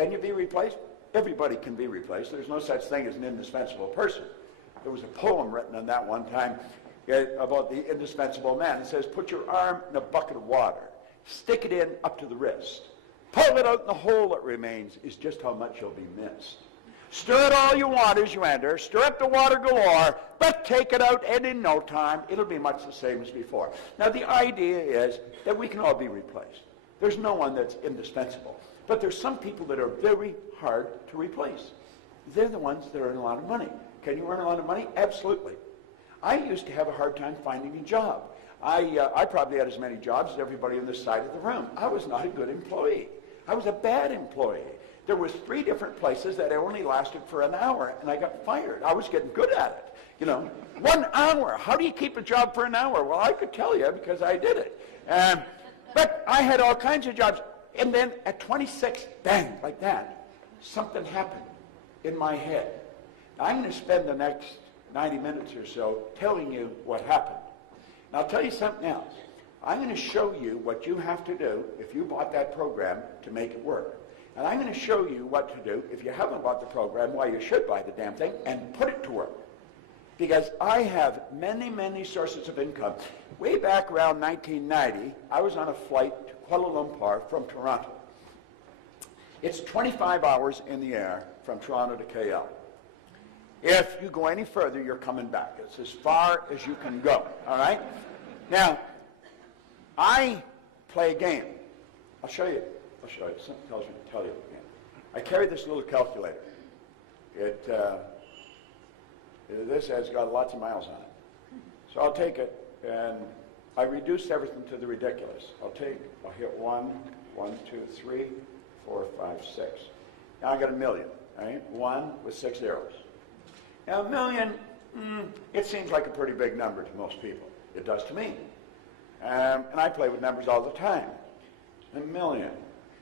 Can you be replaced? Everybody can be replaced. There's no such thing as an indispensable person. There was a poem written on that one time about the indispensable man. It says, put your arm in a bucket of water, stick it in up to the wrist, pull it out, and the hole that remains is just how much you'll be missed. Stir it all you want as you enter, stir up the water galore, but take it out, and in no time, it'll be much the same as before. Now, the idea is that we can all be replaced. There's no one that's indispensable. But there's some people that are very hard to replace. They're the ones that earn a lot of money. Can you earn a lot of money? Absolutely. I used to have a hard time finding a job. I probably had as many jobs as everybody on this side of the room. I was not a good employee. I was a bad employee. There was 3 different places that I only lasted for an hour, and I got fired. I was getting good at it. You know, 1 hour. How do you keep a job for an hour? Well, I could tell you because I did it. But I had all kinds of jobs. And then at 26, bang, like that, something happened in my head. Now, I'm going to spend the next 90 minutes or so telling you what happened. Now, I'll tell you something else. I'm going to show you what you have to do if you bought that program to make it work. And I'm going to show you what to do if you haven't bought the program, why you should buy the damn thing, and put it to work. Because I have many, many sources of income. Way back around 1990, I was on a flight to Kuala Lumpur from Toronto. It's 25 hours in the air from Toronto to KL. If you go any further, you're coming back. It's as far as you can go, all right? Now, I play a game. I'll show you. Something tells me to tell you again. I carry this little calculator. This has got lots of miles on it. So I'll take it, and I reduce everything to the ridiculous. I'll hit 1, 2, 3, 4, 5, 6. Now I got a million, right? 1 with 6 zeros. Now, a million, it seems like a pretty big number to most people. It does to me. And I play with numbers all the time. A million.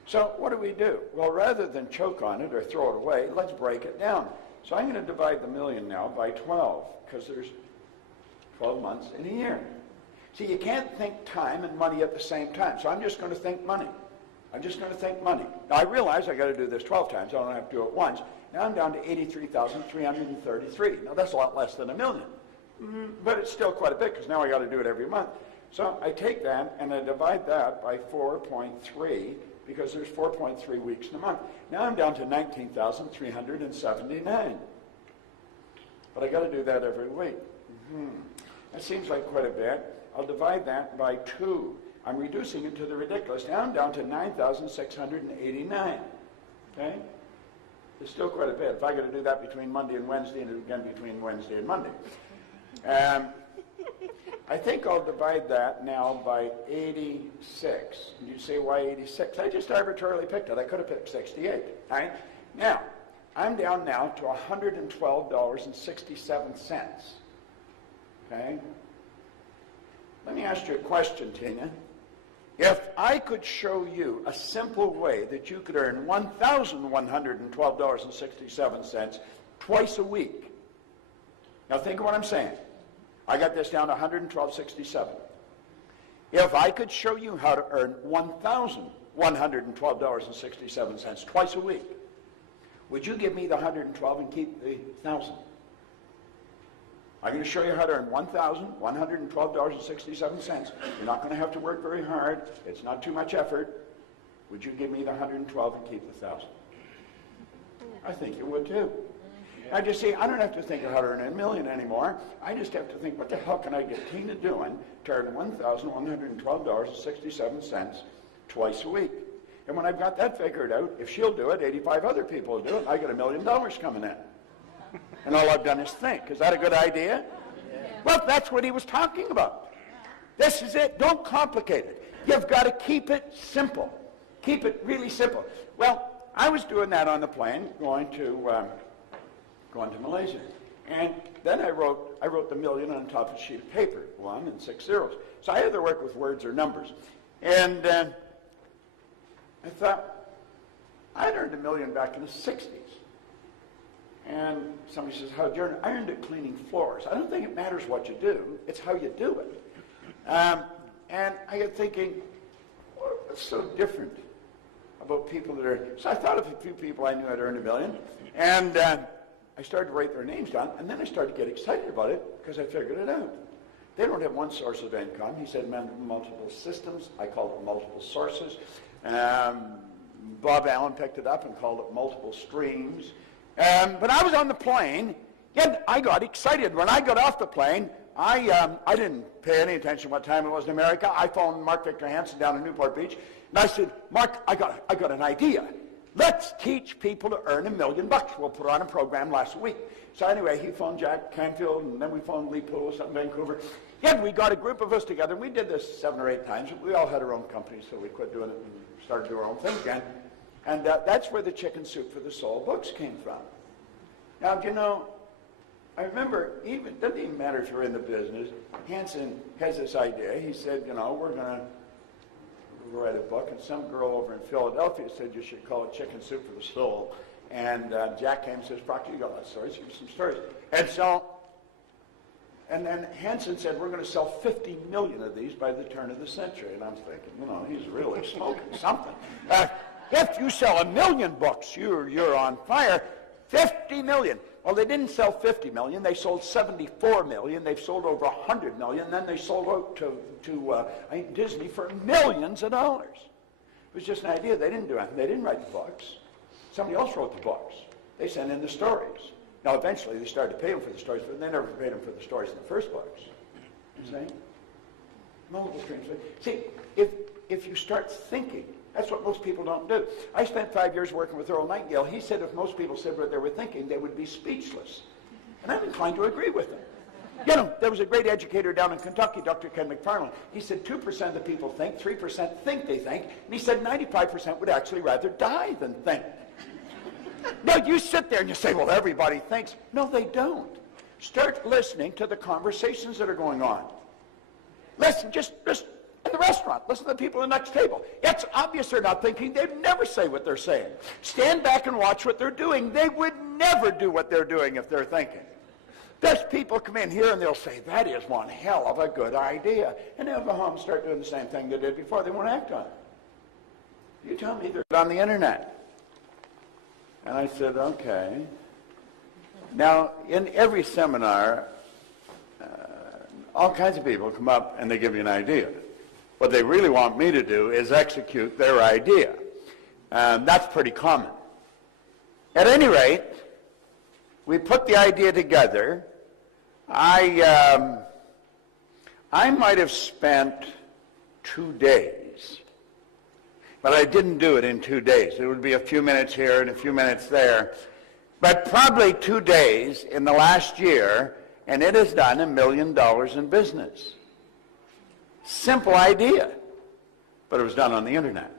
So what do? Well, rather than choke on it or throw it away, let's break it down. So I'm going to divide the million now by 12, because there's 12 months in a year. See, you can't think time and money at the same time, so I'm just going to think money. I'm just going to think money. Now, I realize I got to do this 12 times. I don't have to do it once. Now I'm down to 83,333. Now, that's a lot less than a million. But it's still quite a bit, because now I got to do it every month. So I take that, and I divide that by 4.3, because there's 4.3 weeks in a month. Now I'm down to 19,379. But I got to do that every week. That seems like quite a bit. I'll divide that by 2. I'm reducing it to the ridiculous. Now I'm down to 9,689. Okay? It's still quite a bit. If I got to do that between Monday and Wednesday, and again between Wednesday and Monday. I think I'll divide that now by 86. And you say, why 86? I just arbitrarily picked it. I could have picked 68. All right? Now, I'm down now to $112.67. Okay? Let me ask you a question, Tina. If I could show you a simple way that you could earn $1,112.67 twice a week. Now think of what I'm saying. I got this down to $112.67. If I could show you how to earn $1,112.67 twice a week, would you give me the 112 and keep the 1,000? I'm going to show you how to earn $1,112.67. You're not going to have to work very hard. It's not too much effort. Would you give me the 112 and keep the 1,000? I think you would too. Now, you see, I don't have to think of how to earn a million anymore. I just have to think, what the hell can I get Tina doing to earn $1,112.67 twice a week? And when I've got that figured out, if she'll do it, 85 other people will do it, and I get $1 million coming in. And all I've done is think. Is that a good idea? Yeah. Well, that's what he was talking about. This is it. Don't complicate it. You've got to keep it simple. Keep it really simple. Well, I was doing that on the plane, going to Malaysia. And then I wrote the million on top of a sheet of paper, 1 and 6 zeros. So I either work with words or numbers. And I thought, I'd earned $1 million back in the 60s. And somebody says, how'd you earn it? I earned it cleaning floors. I don't think it matters what you do. It's how you do it. And I got thinking, what's so different about people that are, so I thought of a few people I knew had earned $1 million, and I started to write their names down, and then I started to get excited about it because I figured it out. They don't have one source of income. He said multiple systems. I called it multiple sources. Bob Allen picked it up and called it multiple streams. But I was on the plane, and I got excited. When I got off the plane, I didn't pay any attention what time it was in America. I phoned Mark Victor Hansen down in Newport Beach, and I said, Mark, I got an idea. Let's teach people to earn $1 million. We'll put on a program last week. So anyway, he phoned Jack Canfield, and then we phoned Lee Poulos up in Vancouver. Yeah, we got a group of us together. We did this 7 or 8 times. We all had our own companies, so we quit doing it and started doing our own thing again. And that's where the Chicken Soup for the Soul books came from. Now, do you know, I remember, it doesn't even matter if you're in the business, Hansen has this idea. He said, you know, we're going to write a book, and some girl over in Philadelphia said you should call it Chicken Soup for the Soul. And Jack came and says, Proctor, you got lots of stories, give me some stories. And then Hansen said, we're going to sell 50 million of these by the turn of the century. And I'm thinking, you know, he's really smoking something. If you sell 1 million books, you're on fire. 50 million. Well, they didn't sell 50 million. They sold 74 million. They've sold over 100 million. Then they sold out to Disney for millions of dollars. It was just an idea. They didn't do anything. They didn't write the books. Somebody else wrote the books. They sent in the stories. Now, eventually, they started to pay them for the stories, but they never paid them for the stories in the first books. You see? Multiple streams. See, if you start thinking, that's what most people don't do. I spent 5 years working with Earl Nightingale. He said if most people said what they were thinking, they would be speechless. And I'm inclined to agree with him. You know, there was a great educator down in Kentucky, Dr. Ken McFarland. He said 2% of the people think, 3% think they think, and he said 95% would actually rather die than think. Now, you sit there and you say, well, everybody thinks. No, they don't. Start listening to the conversations that are going on. Listen, just in the restaurant, listen to the people at the next table. It's obvious they're not thinking. They'd never say what they're saying. Stand back and watch what they're doing. They would never do what they're doing if they're thinking. There's people come in here and they'll say, that is one hell of a good idea. And they'll go home and start doing the same thing they did before. They won't act on it. You tell me they're on the internet. And I said, okay. Now, in every seminar, all kinds of people come up and they give you an idea. What they really want me to do is execute their idea. That's pretty common. At any rate, we put the idea together. I might have spent 2 days. But I didn't do it in 2 days. It would be a few minutes here and a few minutes there. But probably 2 days in the last year, and it has done $1 million in business. Simple idea, but it was done on the internet.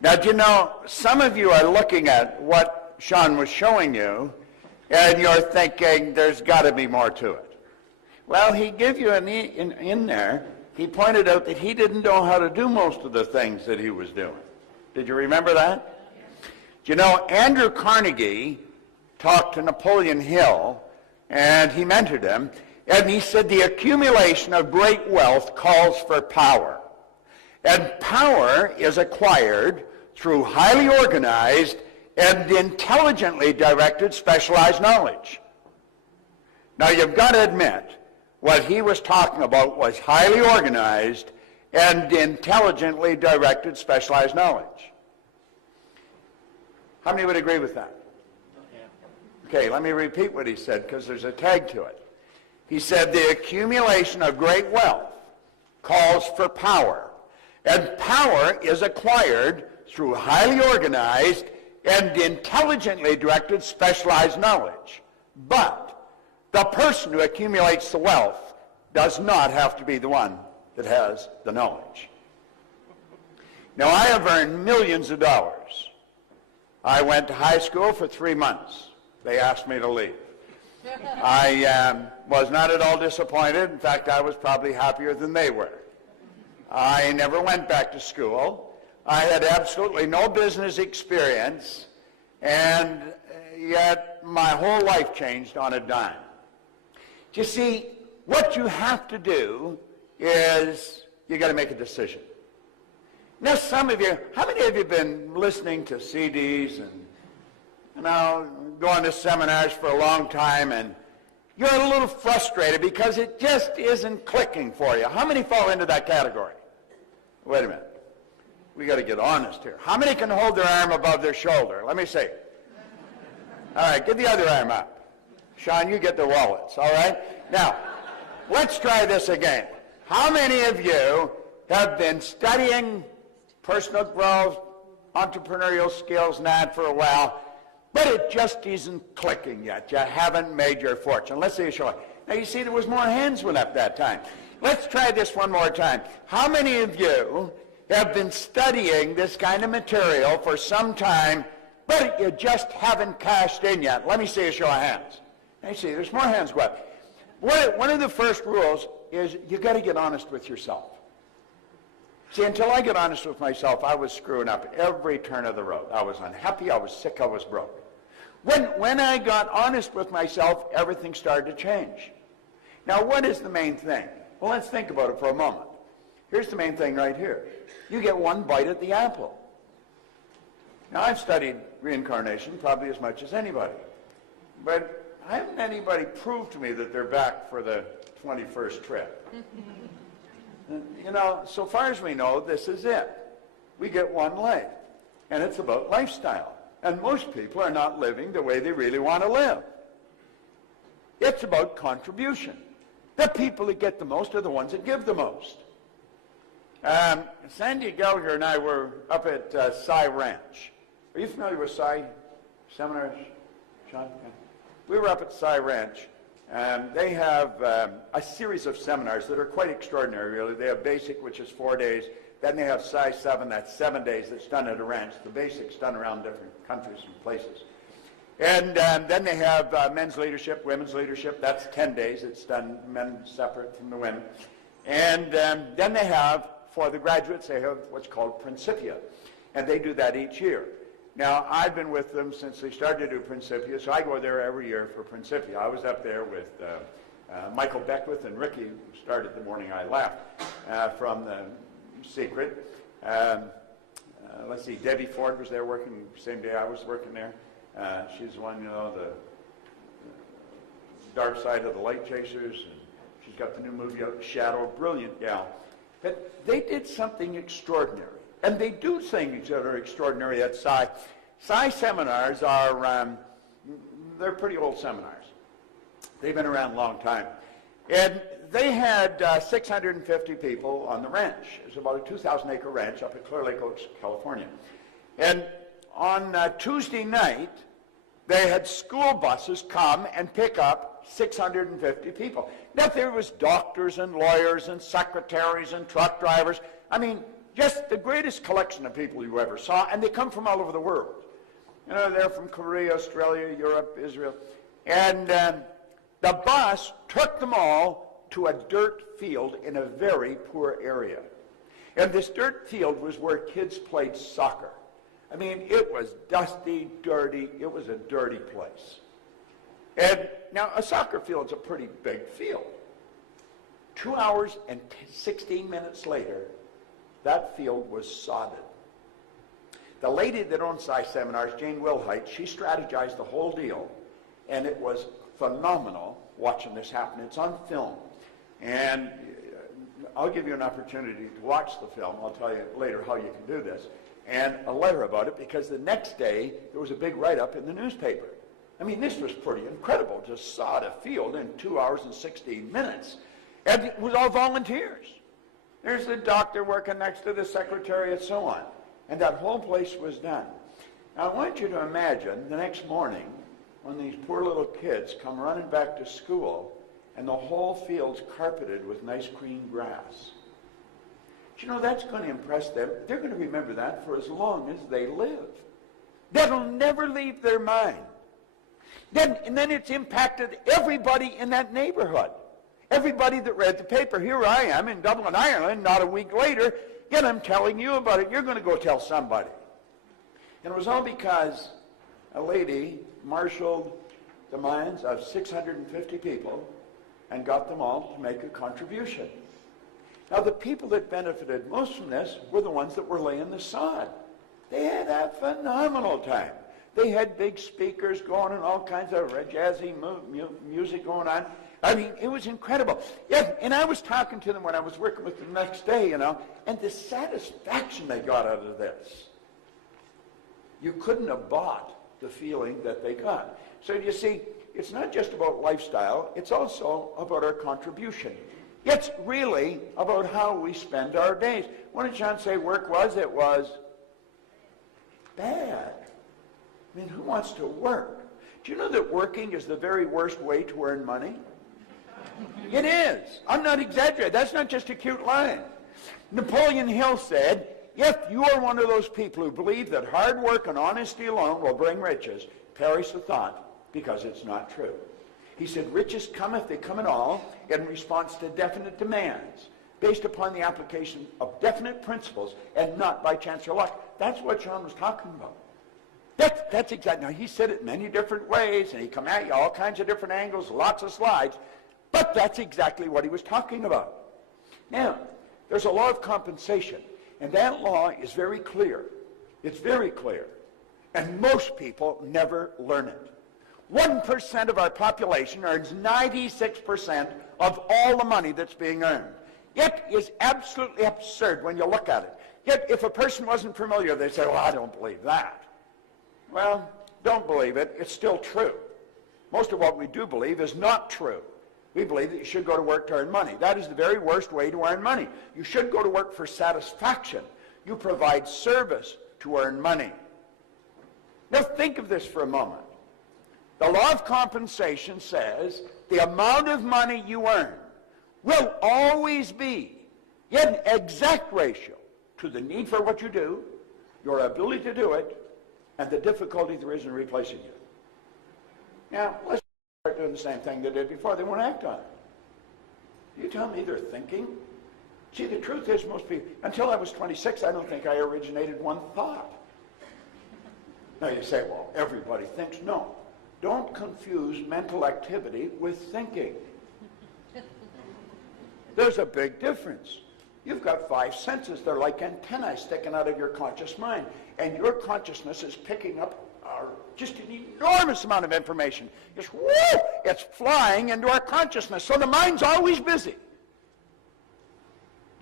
Now, do you know, some of you are looking at what Sean was showing you, and you're thinking, there's got to be more to it. Well, he gave you in there. He pointed out that he didn't know how to do most of the things that he was doing. Did you remember that? Do you know, Andrew Carnegie talked to Napoleon Hill, and he mentored him, and he said the accumulation of great wealth calls for power. And power is acquired through highly organized and intelligently directed specialized knowledge. Now, you've got to admit, what he was talking about was highly organized and intelligently directed specialized knowledge. How many would agree with that? Okay, let me repeat what he said because there's a tag to it. He said the accumulation of great wealth calls for power, and power is acquired through highly organized and intelligently directed specialized knowledge. But the person who accumulates the wealth does not have to be the one that has the knowledge. Now, I have earned millions of dollars. I went to high school for 3 months. They asked me to leave. I was not at all disappointed. In fact, I was probably happier than they were. I never went back to school. I had absolutely no business experience, and yet my whole life changed on a dime. You see, what you have to do is you got to make a decision. Now, some of you, how many of you have been listening to CDs and, going to seminars for a long time, and you're a little frustrated because it just isn't clicking for you? How many fall into that category? Wait a minute. We got to get honest here. How many can hold their arm above their shoulder? Let me see. All right, get the other arm up. Sean, you get the wallets, all right? Now, let's try this again. How many of you have been studying personal growth, entrepreneurial skills, and that for a while, but it just isn't clicking yet? You haven't made your fortune. Let's see a show. Now, you see, there was more hands went up that time. Let's try this one more time. How many of you have been studying this kind of material for some time, but you just haven't cashed in yet? Let me see a show of hands. Now, you see, there's more hands go up. One of the first rules is you got to get honest with yourself. See, until I got honest with myself, I was screwing up every turn of the road. I was unhappy, I was sick, I was broke. When I got honest with myself, everything started to change. Now, what is the main thing? Well, let's think about it for a moment. Here's the main thing right here. You get one bite at the apple. Now, I've studied reincarnation probably as much as anybody, but I haven't anybody prove to me that they're back for the 21st trip. So far as we know, this is it. We get one life, and it's about lifestyle. And most people are not living the way they really want to live. It's about contribution. The people that get the most are the ones that give the most. Sandy Gallagher and I were up at Cy Ranch. Are you familiar with Cy seminars, Sean? Yeah. We were up at Cy Ranch. They have a series of seminars that are quite extraordinary, really. They have Basic, which is 4 days. Then they have Psi 7, that's 7 days, that's done at a ranch. The Basic's done around different countries and places. And then they have Men's Leadership, Women's Leadership. That's 10 days. It's done men separate from the women. And then they have, for the graduates, they have what's called Principia. And they do that each year. Now, I've been with them since they started to do Principia, so I go there every year for Principia. I was up there with Michael Beckwith and Ricky, who started the morning I left, from the Secret. Let's see, Debbie Ford was there working the same day I was working there. She's one, the Dark Side of the Light Chasers, and she's got the new movie out, Shadow, brilliant gal. But they did something extraordinary. And they do things that are extraordinary at Psi. Psi seminars are, they're pretty old seminars. They've been around a long time. And they had 650 people on the ranch. It was about a 2,000-acre ranch up at Clear Lake Oaks, California. And on Tuesday night, they had school buses come and pick up 650 people. Now, there was doctors and lawyers and secretaries and truck drivers. I mean, just the greatest collection of people you ever saw, and they come from all over the world. They're from Korea, Australia, Europe, Israel. And the bus took them all to a dirt field in a very poor area. And this dirt field was where kids played soccer. I mean, it was dusty, dirty. It was a dirty place. And now, a soccer field's a pretty big field. 2 hours and 16 minutes later, that field was sodded. The lady that owns Psi Seminars, Jane Wilhite, she strategized the whole deal, and it was phenomenal watching this happen. It's on film, and I'll give you an opportunity to watch the film. I'll tell you later how you can do this, and a letter about it, because the next day there was a big write-up in the newspaper. I mean, this was pretty incredible, to sod a field in 2 hours and 16 minutes, and it was all volunteers. There's the doctor working next to the secretary and so on. And that whole place was done. Now, I want you to imagine the next morning when these poor little kids come running back to school and the whole field's carpeted with nice green grass. That's going to impress them. They're going to remember that for as long as they live. That'll never leave their mind. And then it's impacted everybody in that neighborhood. Everybody that read the paper. Here I am in Dublin, Ireland, not a week later, yet I'm telling you about it. You're going to go tell somebody. And it was all because a lady marshaled the minds of 650 people and got them all to make a contribution. Now, the people that benefited most from this were the ones that were laying the sod. They had a phenomenal time. They had big speakers going and all kinds of jazzy music going on. I mean, it was incredible. Yeah, and I was talking to them when I was working with them the next day, and the satisfaction they got out of this. You couldn't have bought the feeling that they got. So you see, it's not just about lifestyle, it's also about our contribution. It's really about how we spend our days. What did John say work was? It was bad. I mean, who wants to work? Do you know that working is the very worst way to earn money? It is. I'm not exaggerating. That's not just a cute line. Napoleon Hill said, if you are one of those people who believe that hard work and honesty alone will bring riches, perish the thought, because it's not true. He said, riches come, if they come at all, in response to definite demands, based upon the application of definite principles, and not by chance or luck. That's what John was talking about. That's exactly. Now, he said it many different ways, and he come at you all kinds of different angles, lots of slides, but that's exactly what he was talking about. Now, there's a law of compensation, and that law is very clear. It's very clear. And most people never learn it. 1% of our population earns 96% of all the money that's being earned. It is absolutely absurd when you look at it. Yet, if a person wasn't familiar, they'd say, well, I don't believe that. Well, don't believe it. It's still true. Most of what we do believe is not true. We believe that you should go to work to earn money. That is the very worst way to earn money. You should go to work for satisfaction. You provide service to earn money. Now think of this for a moment. The law of compensation says the amount of money you earn will always be in exact ratio to the need for what you do, your ability to do it, and the difficulty there is in replacing you. Now, let's start doing the same thing they did before. They won't act on it. You tell me they're thinking? See, the truth is most people, until I was 26, I don't think I originated one thought. Now you say, well, everybody thinks. No. Don't confuse mental activity with thinking. There's a big difference. You've got 5 senses. They're like antennae sticking out of your conscious mind. And your consciousness is picking up just an enormous amount of information. Just, whoo, it's flying into our consciousness. So the mind's always busy.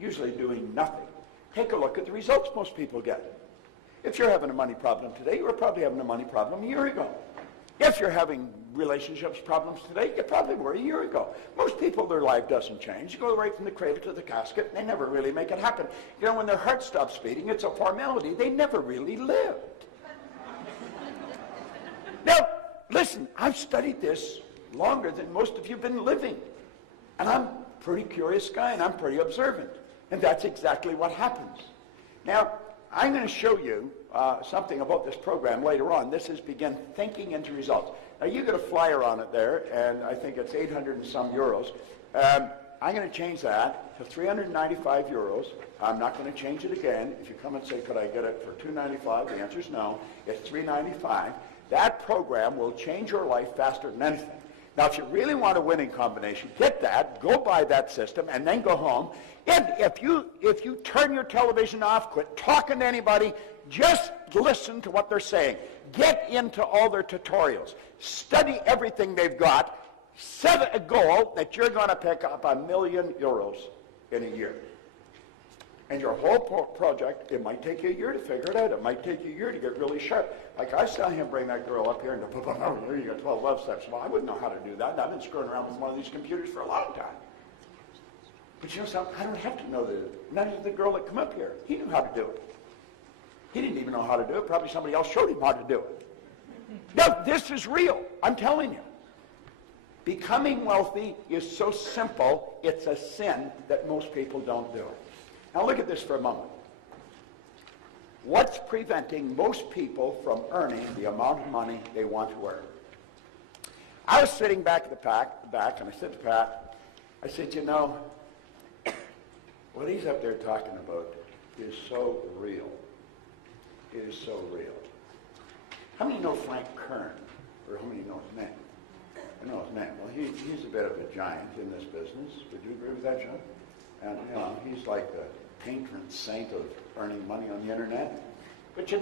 Usually doing nothing. Take a look at the results most people get. If you're having a money problem today, you were probably having a money problem a year ago. If you're having relationships problems today, you probably were a year ago. Most people, their life doesn't change. You go right from the cradle to the casket, and they never really make it happen. You know, when their heart stops beating, it's a formality. They never really lived. Now, listen, I've studied this longer than most of you have been living. And I'm a pretty curious guy, and I'm pretty observant. And that's exactly what happens. Now, I'm going to show you something about this program later on. This is Begin Thinking into Results. Now, you get a flyer on it there, and I think it's 800 and some euros. I'm going to change that to 395 euros. I'm not going to change it again. If you come and say, could I get it for 295? The answer is no. It's 395. That program will change your life faster than anything. Now, if you really want a winning combination, get that, go buy that system, and then go home. And if you turn your television off, quit talking to anybody, just listen to what they're saying. Get into all their tutorials. Study everything they've got. Set a goal that you're going to pick up €1 million in a year. And your whole project, it might take you a year to figure it out. It might take you a year to get really sharp. Like I saw him bring that girl up here and here you got 12 love steps. Well, I wouldn't know how to do that. I've been screwing around with one of these computers for a long time. But you know something? I don't have to know that. Neither did the girl that come up here. He knew how to do it. He didn't even know how to do it. Probably somebody else showed him how to do it. No, this is real. I'm telling you. Becoming wealthy is so simple, it's a sin that most people don't do. Now look at this for a moment. What's preventing most people from earning the amount of money they want to earn? I was sitting back at the back, and I said to Pat, I said, you know, what he's up there talking about is so real. It is so real. How many know Frank Kern? Or how many know his name? I know his name. Well, he's a bit of a giant in this business. Would you agree with that, John? And, he's like the patron saint of earning money on the internet. But,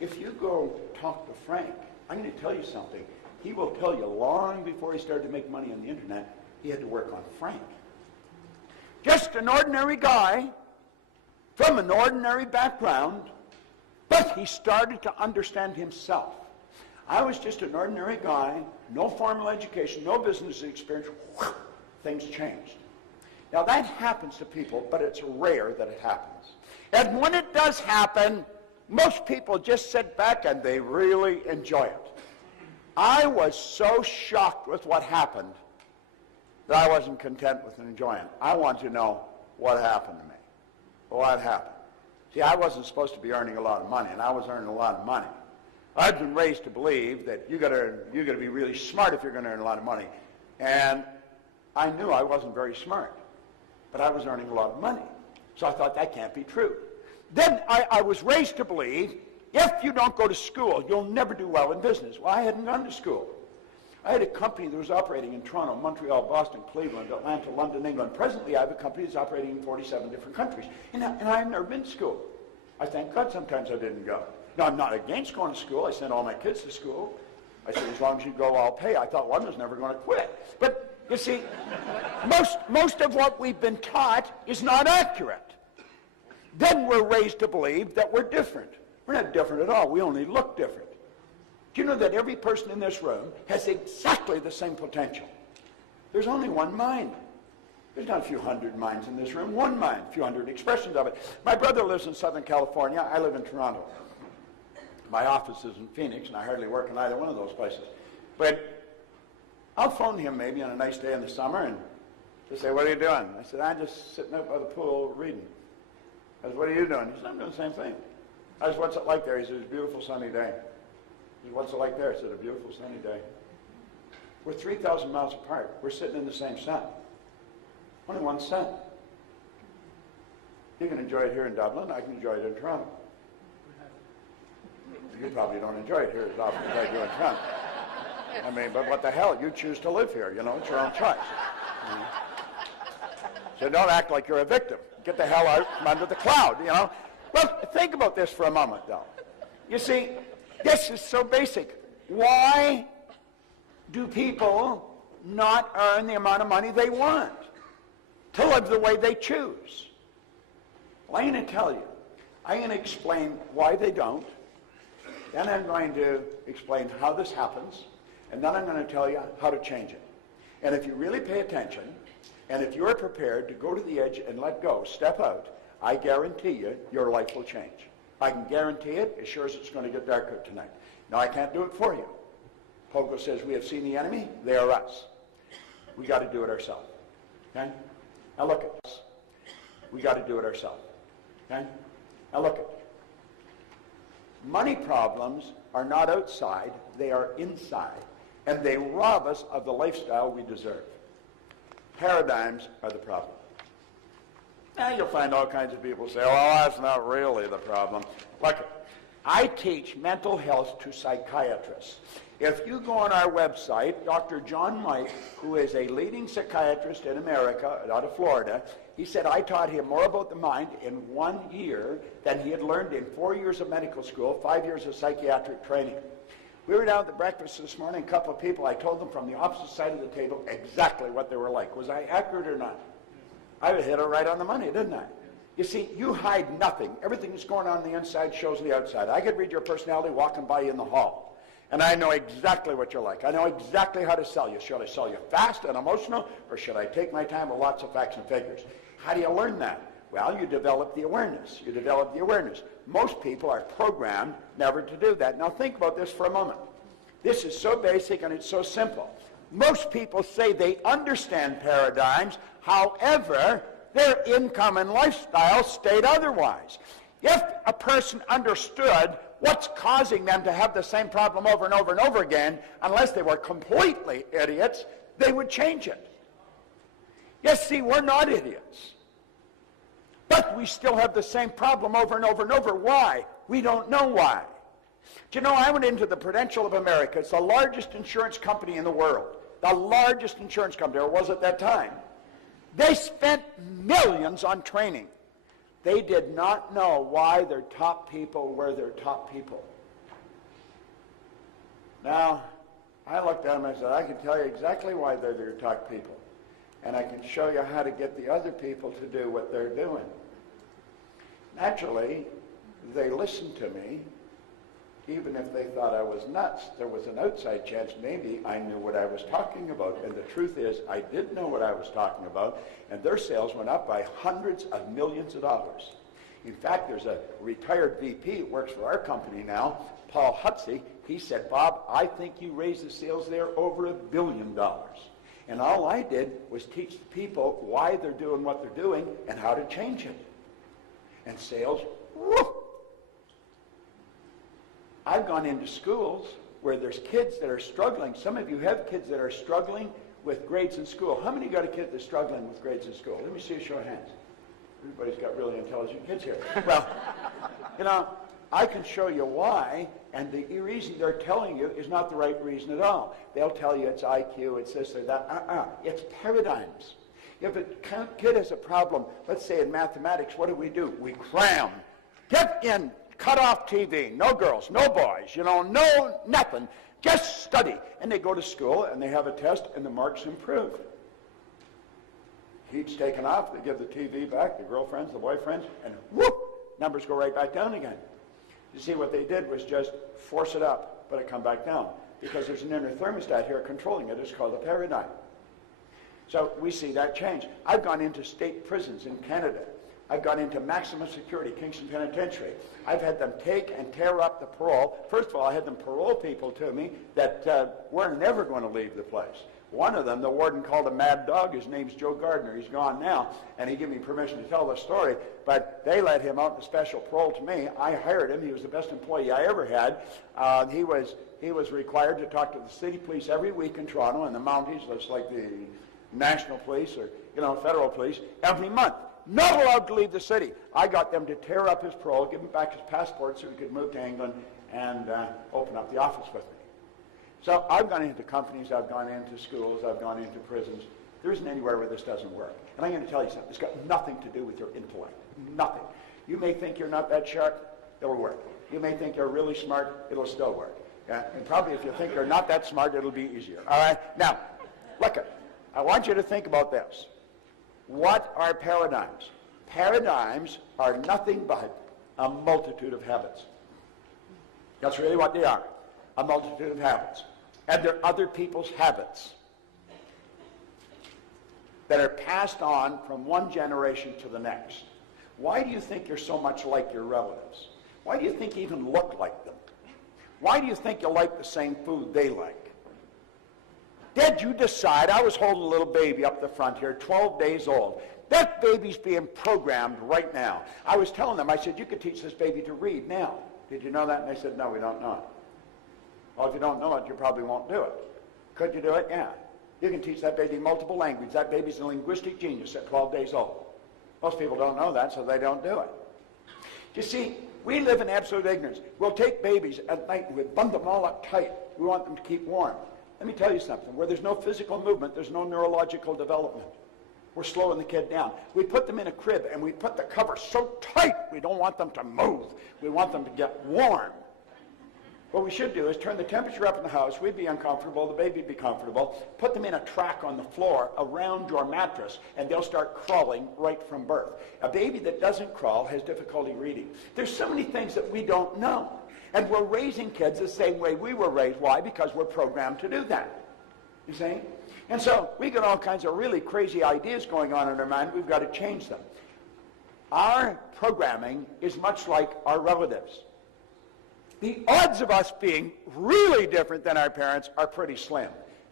if you go talk to Frank, I'm going to tell you something. He will tell you long before he started to make money on the internet, he had to work on Frank. Just an ordinary guy from an ordinary background, but he started to understand himself. I was just an ordinary guy, no formal education, no business experience. Things changed. Now that happens to people, but it's rare that it happens. And when it does happen, most people just sit back and they really enjoy it. I was so shocked with what happened that I wasn't content with enjoying it. I want to know what happened to me. What happened? See, I wasn't supposed to be earning a lot of money, and I was earning a lot of money. I've been raised to believe that you got to be really smart if you're going to earn a lot of money. And I knew I wasn't very smart, but I was earning a lot of money. So I thought that can't be true. Then I was raised to believe if you don't go to school, you'll never do well in business. Well, I hadn't gone to school. I had a company that was operating in Toronto, Montreal, Boston, Cleveland, Atlanta, London, England. Presently, I have a company that's operating in 47 different countries. And I've never been to school. I thank God sometimes I didn't go. Now, I'm not against going to school. I sent all my kids to school. I said, as long as you go, I'll pay. I thought one was never going to quit. But, you see, most of what we've been taught is not accurate. Then we're raised to believe that we're different. We're not different at all. We only look different. Do you know that every person in this room has exactly the same potential? There's only one mind. There's not a few hundred minds in this room. One mind, a few hundred expressions of it. My brother lives in Southern California. I live in Toronto. My office is in Phoenix, and I hardly work in either one of those places. But I'll phone him maybe on a nice day in the summer and he'll say, what are you doing? I said, I'm just sitting up by the pool reading. I said, what are you doing? He said, I'm doing the same thing. I said, what's it like there? He said, it's a beautiful sunny day. He said, what's it like there? I said, a beautiful sunny day. We're 3,000 miles apart. We're sitting in the same sun. Only one sun. You can enjoy it here in Dublin. I can enjoy it in Toronto. You probably don't enjoy it here as often as I do in Toronto. I mean, but what the hell? You choose to live here, It's your own choice. So don't act like you're a victim. Get the hell out from under the cloud, Well, think about this for a moment, though. You see, this is so basic. Why do people not earn the amount of money they want to live the way they choose? Well, I'm going to tell you. I'm going to explain why they don't. Then I'm going to explain how this happens. And then I'm going to tell you how to change it. And if you really pay attention, and if you're prepared to go to the edge and let go, step out, I guarantee you, your life will change. I can guarantee it as sure as it's going to get darker tonight. Now, I can't do it for you. Pogo says, we have seen the enemy, they are us. We got to do it ourselves. Okay? Now look at this. We got to do it ourselves. Okay? Now look at this. Money problems are not outside, they are inside. And they rob us of the lifestyle we deserve. Paradigms are the problem. Now you'll find all kinds of people say, well, that's not really the problem. Look, I teach mental health to psychiatrists. If you go on our website, Dr. John Mike, who is a leading psychiatrist in America, out of Florida, he said I taught him more about the mind in 1 year than he had learned in 4 years of medical school, 5 years of psychiatric training. We were down at the breakfast this morning, a couple of people, I told them from the opposite side of the table exactly what they were like. Was I accurate or not? I hit it right on the money, didn't I? You see, you hide nothing. Everything that's going on the inside shows the outside. I could read your personality walking by you in the hall, and I know exactly what you're like. I know exactly how to sell you. Should I sell you fast and emotional, or should I take my time with lots of facts and figures? How do you learn that? Well, you develop the awareness. You develop the awareness. Most people are programmed never to do that. Now think about this for a moment. This is so basic and it's so simple. Most people say they understand paradigms, however, their income and lifestyle stayed otherwise. If a person understood what's causing them to have the same problem over and over and over again, unless they were completely idiots, they would change it. Yes, see, we're not idiots. But we still have the same problem over and over and over. Why? We don't know why. Do you know, I went into the Prudential of America. It's the largest insurance company in the world. The largest insurance company, or was at that time. They spent millions on training. They did not know why their top people were their top people. Now, I looked at them and I said, I can tell you exactly why they're their top people. And I can show you how to get the other people to do what they're doing. Naturally, they listened to me, even if they thought I was nuts. There was an outside chance maybe I knew what I was talking about. And the truth is, I did know what I was talking about, and their sales went up by hundreds of millions of dollars. In fact, there's a retired VP who works for our company now, Paul Hutsey. He said, Bob, I think you raised the sales there over $1 billion. And all I did was teach the people why they're doing what they're doing and how to change it. And sales, whoo! I've gone into schools where there's kids that are struggling. Some of you have kids that are struggling with grades in school. How many got a kid that's struggling with grades in school? Let me see a show of hands. Everybody's got really intelligent kids here. Well, you know, I can show you why, and the reason they're telling you is not the right reason at all. They'll tell you it's IQ, it's this or that. It's paradigms. If a kid has a problem, let's say in mathematics, what do? We cram. Get in, cut off TV, no girls, no boys, no nothing. Just study. And they go to school and they have a test and the marks improve. Heat's taken off, they give the TV back, the girlfriends, the boyfriends, and whoop, numbers go right back down again. You see, what they did was just force it up, but it come back down. Because there's an inner thermostat here controlling it. It's called a paradigm. So we see that change. I've gone into state prisons in Canada. I've gone into maximum security, Kingston Penitentiary. I've had them take and tear up the parole. First of all, I had them parole people to me that were never going to leave the place. One of them, the warden called a mad dog. His name's Joe Gardner. He's gone now, and he gave me permission to tell the story. But they let him out in special parole to me. I hired him. He was the best employee I ever had. He was required to talk to the city police every week in Toronto and the Mounties, just like the national police or federal police, every month. Not allowed to leave the city. I got them to tear up his parole, give him back his passport so he could move to England and open up the office with me. So I've gone into companies, I've gone into schools, I've gone into prisons. There isn't anywhere where this doesn't work. And I'm going to tell you something. It's got nothing to do with your intellect. Nothing. You may think you're not that sharp, it'll work. You may think you're really smart, it'll still work. And probably if you think you're not that smart, it'll be easier. All right? Now, look, I want you to think about this. What are paradigms? Paradigms are nothing but a multitude of habits. That's really what they are. A multitude of habits. And they're other people's habits that are passed on from one generation to the next. Why do you think you're so much like your relatives? Why do you think you even look like them? Why do you think you like the same food they like? Did you decide? I was holding a little baby up the front here, 12 days old. That baby's being programmed right now. I was telling them, I said, you could teach this baby to read now. Did you know that? And they said, no, we don't know it. Well, if you don't know it, you probably won't do it. Could you do it? Yeah. You can teach that baby multiple languages. That baby's a linguistic genius at 12 days old. Most people don't know that, so they don't do it. You see, we live in absolute ignorance. We'll take babies at night and we bund them all up tight. We want them to keep warm. Let me tell you something. Where there's no physical movement, there's no neurological development. We're slowing the kid down. We put them in a crib and we put the cover so tight we don't want them to move. We want them to get warm. What we should do is turn the temperature up in the house. We'd be uncomfortable. The baby'd be comfortable. Put them in a track on the floor around your mattress, and they'll start crawling right from birth. A baby that doesn't crawl has difficulty reading. There's so many things that we don't know. And we're raising kids the same way we were raised. Why? Because we're programmed to do that. You see? And so we got all kinds of really crazy ideas going on in our mind. We've got to change them. Our programming is much like our relatives. The odds of us being really different than our parents are pretty slim.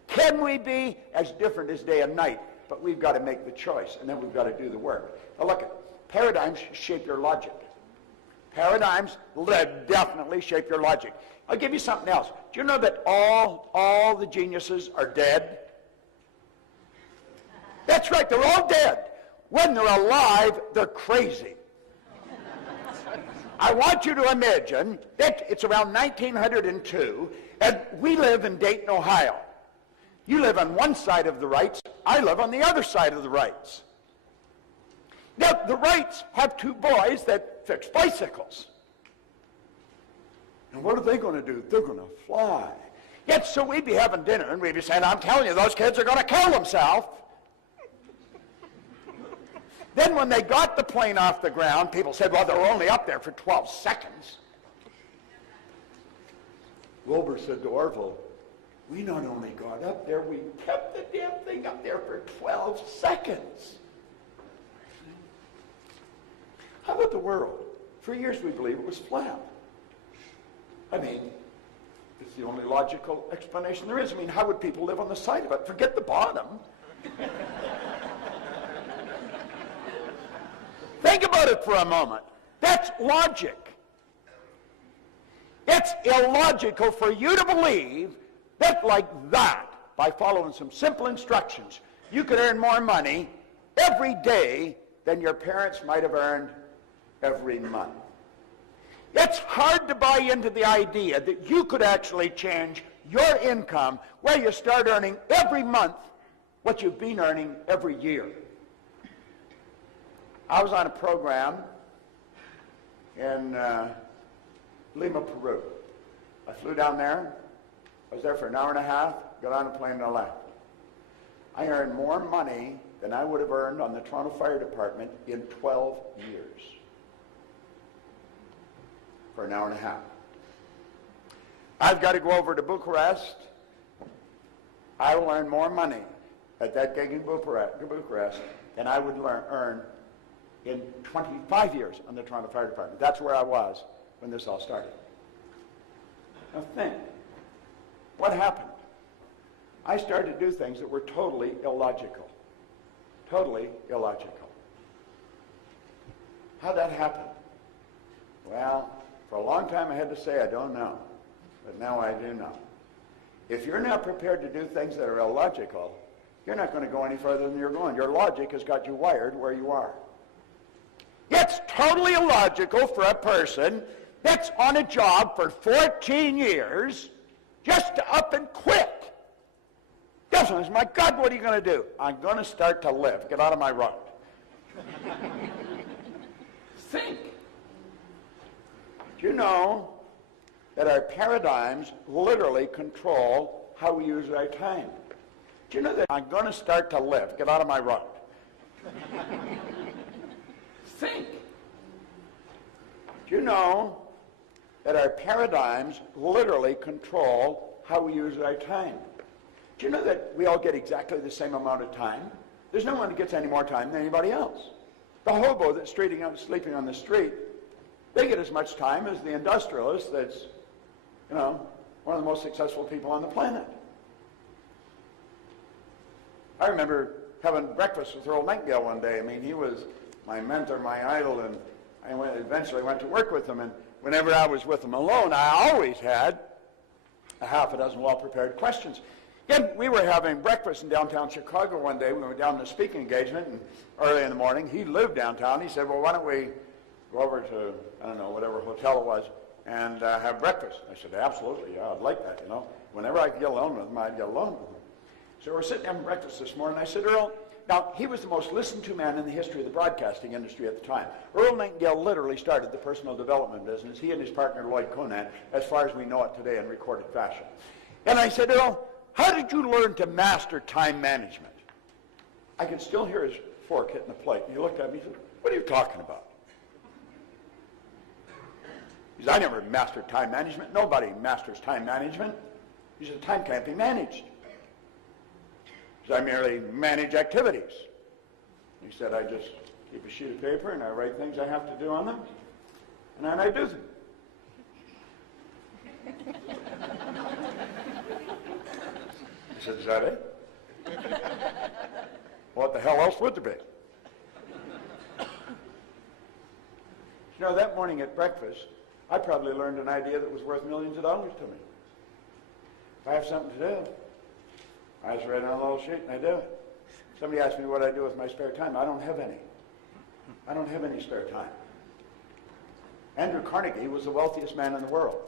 Can we be as different as day and night? But we've got to make the choice, and then we've got to do the work. Now look, paradigms shape your logic. Paradigms definitely shape your logic. I'll give you something else. Do you know that all the geniuses are dead? That's right, they're all dead. When they're alive, they're crazy. I want you to imagine that it's around 1902, and we live in Dayton, Ohio. You live on one side of the rights, I live on the other side of the rights. Now, the Wrights have two boys that fix bicycles. And what are they going to do? They're going to fly. Yet, so we'd be having dinner, and we'd be saying, I'm telling you, those kids are going to kill themselves. Then when they got the plane off the ground, people said, well, they were only up there for 12 seconds. Wilbur said to Orville, we not only got up there, we kept the damn thing up there for 12 seconds. How about the world? For years we believed it was flat. I mean, it's the only logical explanation there is. I mean, how would people live on the side of it? Forget the bottom. Think about it for a moment. That's logic. It's illogical for you to believe that like that, by following some simple instructions, you could earn more money every day than your parents might have earned every month. It's hard to buy into the idea that you could actually change your income where you start earning every month what you've been earning every year. I was on a program in Lima, Peru. I flew down there. I was there for an hour and a half, got on a plane and I left. I earned more money than I would have earned on the Toronto Fire Department in 12 years. For an hour and a half. I've got to go over to Bucharest. I will earn more money at that gig in Bucharest than I would earn in 25 years on the Toronto Fire Department. That's where I was when this all started. Now think, what happened? I started to do things that were totally illogical. Totally illogical. How'd that happen? Well, for a long time I had to say I don't know, but now I do know. If you're not prepared to do things that are illogical, you're not going to go any further than you're going. Your logic has got you wired where you are. It's totally illogical for a person that's on a job for 14 years just to up and quit. Doesn't, my God, what are you going to do? I'm going to start to live. Get out of my road. Think. Do you know that our paradigms literally control how we use our time? Do you know that I'm going to start to live? Get out of my road. Think. Do you know that our paradigms literally control how we use our time? Do you know that we all get exactly the same amount of time? There's no one that gets any more time than anybody else. The hobo that's sleeping on the street, they get as much time as the industrialist that's, one of the most successful people on the planet. I remember having breakfast with Earl Nightingale one day. I mean, he was my mentor, my idol, and I eventually went to work with him. And whenever I was with him alone, I always had a half a dozen well-prepared questions. Again, we were having breakfast in downtown Chicago one day. We went down to a speaking engagement, and early in the morning, he lived downtown. He said, well, why don't we go over to, I don't know, whatever hotel it was, and have breakfast? I said, absolutely, yeah, I'd like that, Whenever I could get alone with him, I'd get alone with him. So we're sitting having breakfast this morning, and I said, Earl, now, he was the most listened to man in the history of the broadcasting industry at the time. Earl Nightingale literally started the personal development business, he and his partner Lloyd Conant, as far as we know it today in recorded fashion. And I said, Earl, how did you learn to master time management? I could still hear his fork hitting the plate. And he looked at me and said, what are you talking about? He said, I never mastered time management. Nobody masters time management. He said, time can't be managed. He said, I merely manage activities. He said, I just keep a sheet of paper and I write things I have to do on them, and then I do them. He said, is that it? What the hell else would there be? That morning at breakfast, I probably learned an idea that was worth millions of dollars to me. If I have something to do, I just write on a little sheet and I do it. Somebody asked me what I do with my spare time. I don't have any. I don't have any spare time. Andrew Carnegie was the wealthiest man in the world.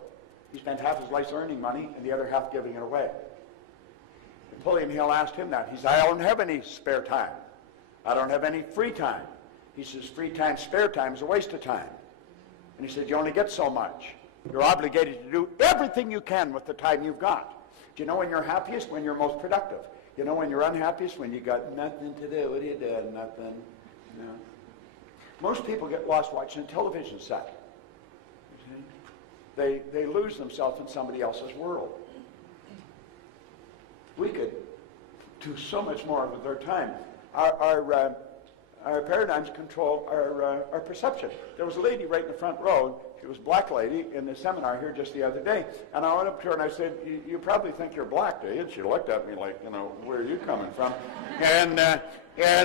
He spent half his life earning money and the other half giving it away. Napoleon Hill asked him that. He said, I don't have any spare time. I don't have any free time. He says, free time, spare time is a waste of time. And he said, you only get so much. You're obligated to do everything you can with the time you've got. Do you know when you're happiest? When you're most productive. You know when you're unhappiest? When you got nothing to do. What are you doing? Nothing. No. Most people get lost watching a television set. They lose themselves in somebody else's world. We could do so much more with our time. Our paradigms control our perception. There was a lady right in the front row. She was a black lady in the seminar here just the other day. And I went up to her and I said, you probably think you're black, do you? And she looked at me like, where are you coming from? And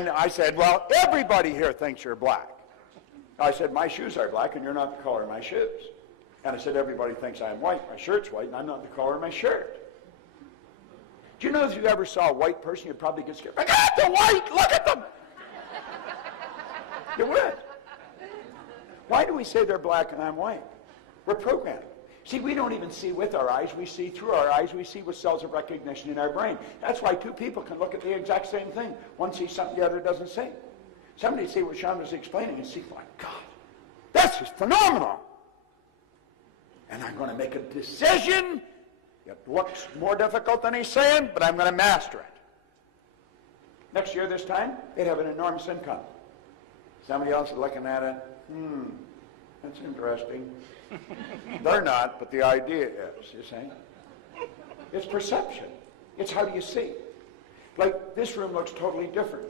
I said, well, everybody here thinks you're black. I said, my shoes are black and you're not the color of my shoes. And I said, everybody thinks I'm white. My shirt's white and I'm not the color of my shirt. Do you know if you ever saw a white person, you'd probably get scared. Look at the white! Look at them! You would. Why do we say they're black and I'm white? We're programmed. See, we don't even see with our eyes. We see through our eyes. We see with cells of recognition in our brain. That's why two people can look at the exact same thing. One sees something the other doesn't see. Somebody see what Sean was explaining and see, my God, this is phenomenal. And I'm going to make a decision. It looks more difficult than he's saying, but I'm going to master it. Next year, this time, they'd have an enormous income. Somebody else is looking at it. That's interesting. They're not, but the idea is, you see. It's perception. It's how do you see. Like, this room looks totally different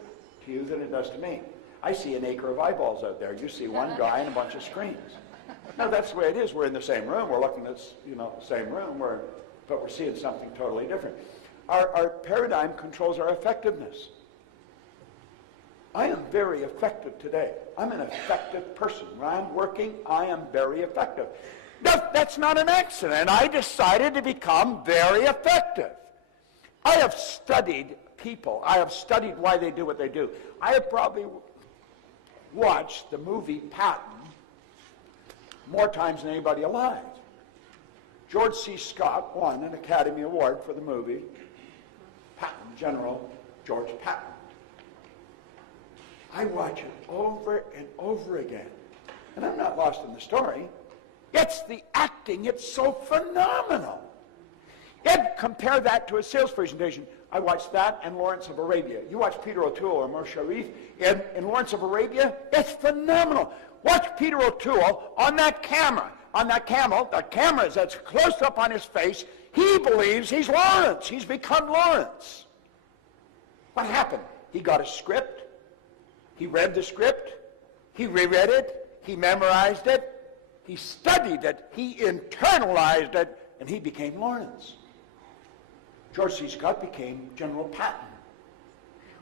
to you than it does to me. I see an acre of eyeballs out there. You see one guy and a bunch of screens. No, that's the way it is. We're in the same room. We're looking at the same room, but we're seeing something totally different. Our paradigm controls our effectiveness. I am very effective today. I'm an effective person. When I'm working, I am very effective. That's not an accident. I decided to become very effective. I have studied people. I have studied why they do what they do. I have probably watched the movie Patton more times than anybody alive. George C. Scott won an Academy Award for the movie Patton, General George Patton. I watch it over and over again. And I'm not lost in the story. It's the acting. It's so phenomenal. And compare that to a sales presentation. I watched that and Lawrence of Arabia. You watch Peter O'Toole or Omar Sharif in Lawrence of Arabia, it's phenomenal. Watch Peter O'Toole on that camera. On that camel, the camera is that's close up on his face. He believes he's Lawrence. He's become Lawrence. What happened? He got a script. He read the script. He reread it. He memorized it. He studied it. He internalized it. And he became Lawrence. George C. Scott became General Patton.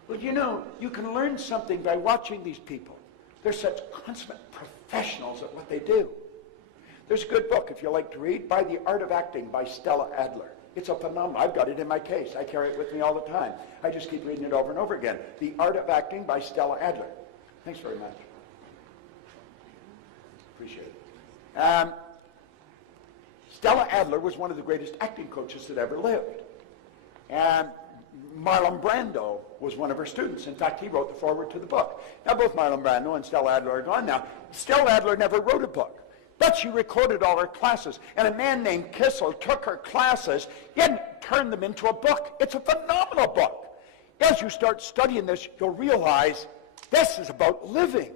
Well, you can learn something by watching these people. They're such consummate professionals at what they do. There's a good book, if you like to read, by The Art of Acting by Stella Adler. It's a phenomenon. I've got it in my case. I carry it with me all the time. I just keep reading it over and over again. The Art of Acting by Stella Adler. Thanks very much. Appreciate it. Stella Adler was one of the greatest acting coaches that ever lived. And Marlon Brando was one of her students. In fact, he wrote the foreword to the book. Now, both Marlon Brando and Stella Adler are gone now. Stella Adler never wrote a book. But she recorded all her classes. And a man named Kissel took her classes and turned them into a book. It's a phenomenal book. As you start studying this, you'll realize this is about living.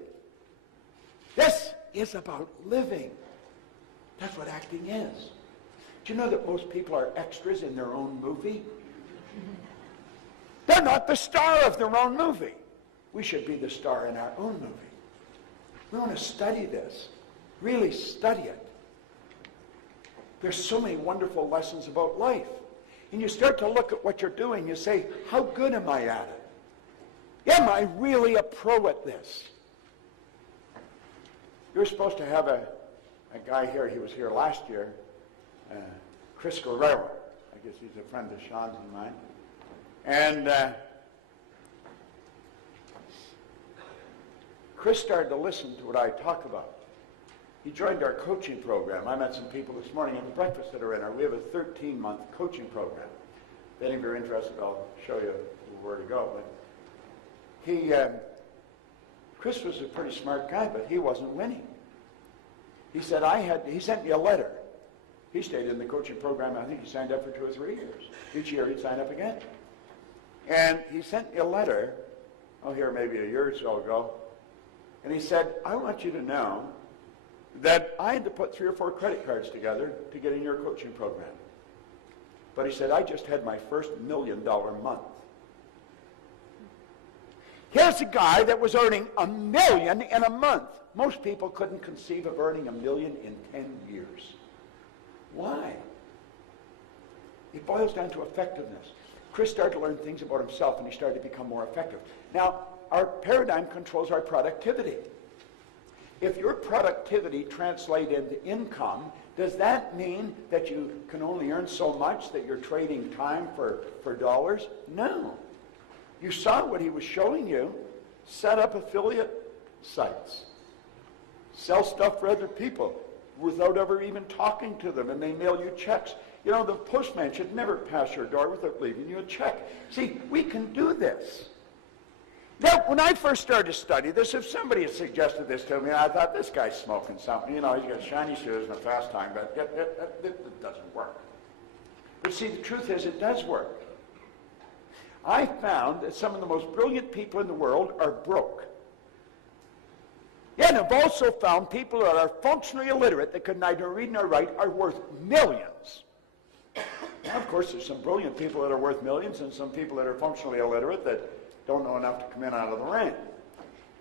This is about living. That's what acting is. Do you know that most people are extras in their own movie? They're not the star of their own movie. We should be the star in our own movie. We want to study this. Really study it. There's so many wonderful lessons about life. And you start to look at what you're doing, you say, how good am I at it? Am I really a pro at this? You're supposed to have a guy here, he was here last year, Chris Guerrero. I guess he's a friend of Sean's and mine. And Chris started to listen to what I talk about. He joined our coaching program. I met some people this morning at the breakfast that are in our. We have a 13-month coaching program. If any of you are interested, I'll show you where to go. But Chris was a pretty smart guy, but he wasn't winning. He said, he sent me a letter. He stayed in the coaching program. I think he signed up for 2 or 3 years. Each year he'd sign up again. And he sent me a letter, here maybe a year or so ago, and he said, I want you to know that I had to put 3 or 4 credit cards together to get in your coaching program. But he said, I just had my first $1 million month. Here's a guy that was earning $1 million in a month. Most people couldn't conceive of earning $1 million in 10 years. Why? It boils down to effectiveness. Chris started to learn things about himself, and he started to become more effective. Now, our paradigm controls our productivity. If your productivity translates into income, does that mean that you can only earn so much that you're trading time for dollars? No. You saw what he was showing you. Set up affiliate sites. Sell stuff for other people without ever even talking to them, and they mail you checks. You know, the postman should never pass your door without leaving you a check. See, we can do this. Now, when I first started to study this, if somebody had suggested this to me, I thought, this guy's smoking something. You know, he's got shiny shoes and a fast time, but it doesn't work. But see, the truth is, it does work. I found that some of the most brilliant people in the world are broke. Yeah, and I've also found people that are functionally illiterate that could neither read nor write are worth millions. Now, of course, there's some brilliant people that are worth millions and some people that are functionally illiterate that don't know enough to come in out of the rain.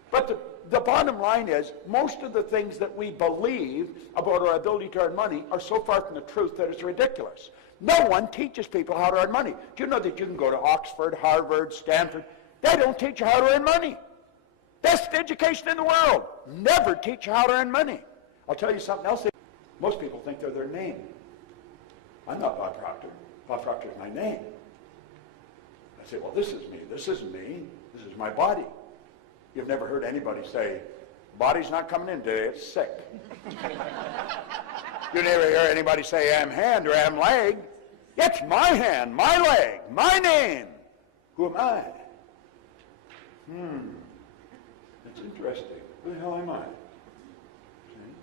But the bottom line is, most of the things that we believe about our ability to earn money are so far from the truth that it's ridiculous. No one teaches people how to earn money. Do you know that you can go to Oxford, Harvard, Stanford? They don't teach you how to earn money. Best education in the world. Never teach you how to earn money. I'll tell you something else. Most people think they're their name. I'm not Bob Proctor. Bob Proctor is my name. I say, well, this is me. This isn't me. This is my body. You've never heard anybody say, body's not coming in today, it's sick. You never hear anybody say, I'm hand or I'm leg. It's my hand, my leg, my name. Who am I? That's interesting. Who the hell am I? See?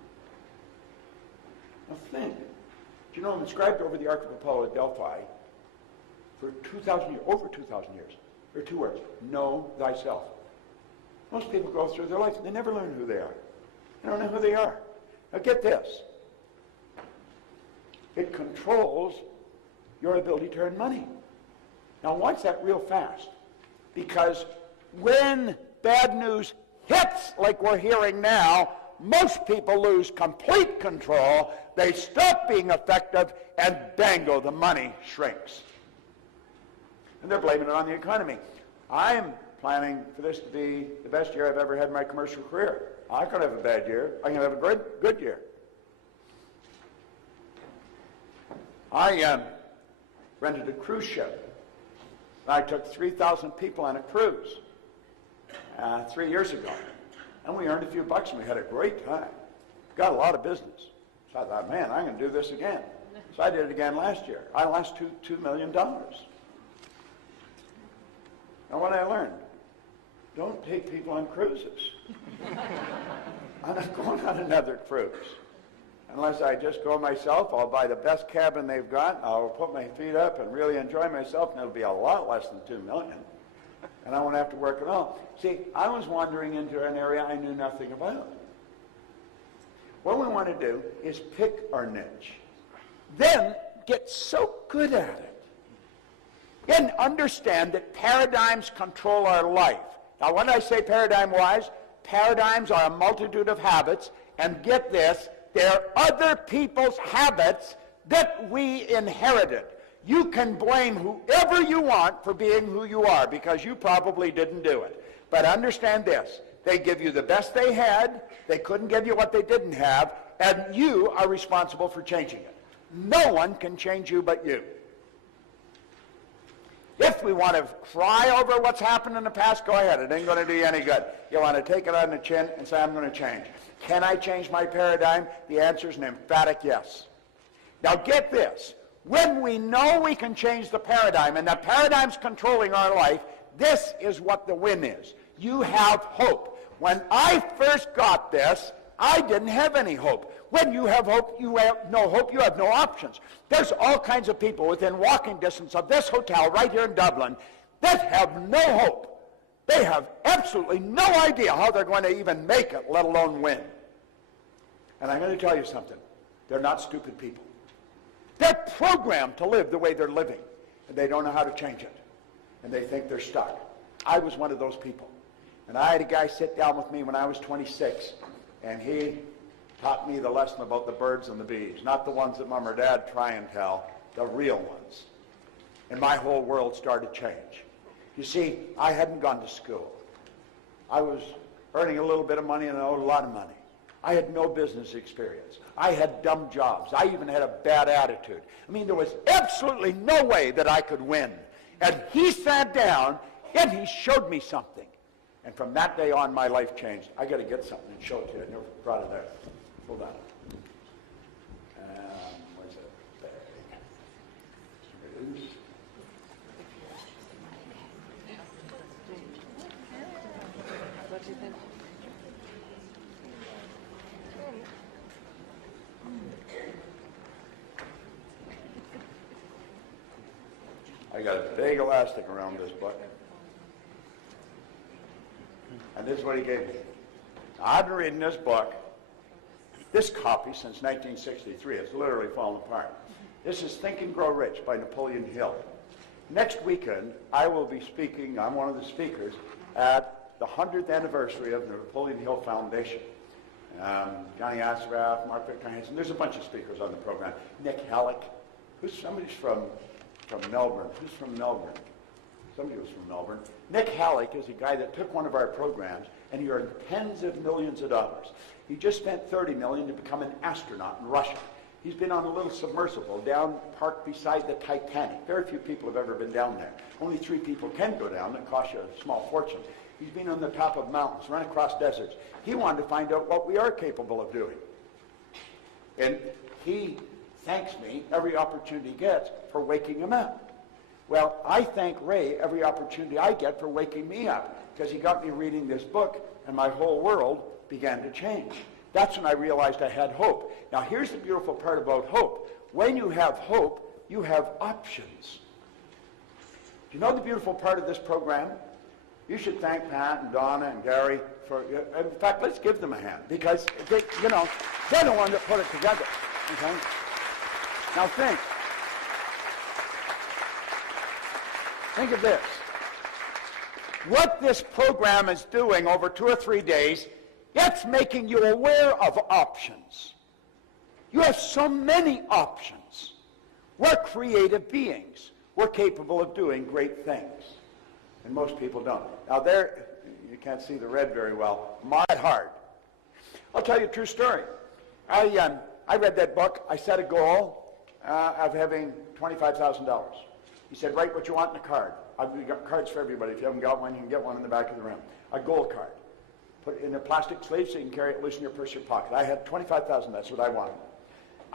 Now think. Do you know I'm inscribed over the Ark of Apollo at Delphi for 2,000 years, over 2,000 years. There are 2 words. Know thyself. Most people go through their life and they never learn who they are. They don't know who they are. Now get this. It controls your ability to earn money. Now watch that real fast. Because when bad news hits like we're hearing now, most people lose complete control. They stop being effective, and bango, the money shrinks. And they're blaming it on the economy. I'm planning for this to be the best year I've ever had in my commercial career. I could have a bad year. I can have a good year. I rented a cruise ship. I took 3,000 people on a cruise 3 years ago. And we earned a few bucks, and we had a great time. Got a lot of business. So I thought, man, I'm going to do this again. So I did it again last year. I lost $2 million. Now what I learned, don't take people on cruises. I'm not going on another cruise. Unless I just go myself, I'll buy the best cabin they've got, I'll put my feet up and really enjoy myself, and it'll be a lot less than $2 million. And I won't have to work at all. See, I was wandering into an area I knew nothing about. What we want to do is pick our niche. Then get so good at it. And understand that paradigms control our life. Now, when I say paradigm-wise, paradigms are a multitude of habits, and get this, they're other people's habits that we inherited. You can blame whoever you want for being who you are, because you probably didn't do it. But understand this, they give you the best they had, they couldn't give you what they didn't have, and you are responsible for changing it. No one can change you but you. If we want to cry over what's happened in the past, go ahead. It ain't going to do you any good. You want to take it on the chin and say, I'm going to change. Can I change my paradigm? The answer is an emphatic yes. Now get this. When we know we can change the paradigm, and the paradigm's controlling our life, this is what the win is. You have hope. When I first got this, I didn't have any hope. When you have hope, you have no hope, you have no options. There's all kinds of people within walking distance of this hotel right here in Dublin that have no hope. They have absolutely no idea how they're going to even make it, let alone win. And I'm going to tell you something. They're not stupid people. They're programmed to live the way they're living, and they don't know how to change it. And they think they're stuck. I was one of those people. And I had a guy sit down with me when I was 26, and he taught me the lesson about the birds and the bees, not the ones that Mom or Dad try and tell, the real ones. And my whole world started to change. You see, I hadn't gone to school. I was earning a little bit of money and I owed a lot of money. I had no business experience. I had dumb jobs. I even had a bad attitude. I mean, there was absolutely no way that I could win. And he sat down and he showed me something. And from that day on, my life changed. I got to get something and show it to you. I never brought it there. Hold on. Where's that bag? Here it is. What do you think? I got a big elastic around this book. And this is what he gave me. I've been reading this book, this copy, since 1963. It's literally fallen apart. This is Think and Grow Rich by Napoleon Hill. Next weekend, I will be speaking, I'm one of the speakers, at the 100th anniversary of the Napoleon Hill Foundation. Johnny Asraf, Mark Victor Hansen, there's a bunch of speakers on the program. Nick Halleck, somebody's from Melbourne. Who's from Melbourne? Somebody was from Melbourne. Nick Halleck is a guy that took one of our programs and he earned tens of millions of dollars. He just spent $30 million to become an astronaut in Russia. He's been on a little submersible down parked beside the Titanic. Very few people have ever been down there. Only 3 people can go down. It costs you a small fortune. He's been on the top of mountains, run across deserts. He wanted to find out what we are capable of doing. And he thanks me every opportunity he gets for waking him up. Well, I thank Ray every opportunity I get for waking me up, because he got me reading this book and my whole world began to change. That's when I realized I had hope. Now here's the beautiful part about hope. When you have hope, you have options. Do you know the beautiful part of this program? You should thank Pat and Donna and Gary for, in fact, let's give them a hand, because they, they're the ones that put it together. Okay? Now think of this. What this program is doing over 2 or 3 days, it's making you aware of options. You have so many options. We're creative beings. We're capable of doing great things. And most people don't. Now there, you can't see the red very well. My heart. I'll tell you a true story. I read that book. I set a goal of having $25,000. He said, write what you want in a card. I've got cards for everybody. If you haven't got one, you can get one in the back of the room. A gold card. Put it in a plastic sleeve so you can carry it loose in your purse or pocket. I had $25,000. That's what I wanted.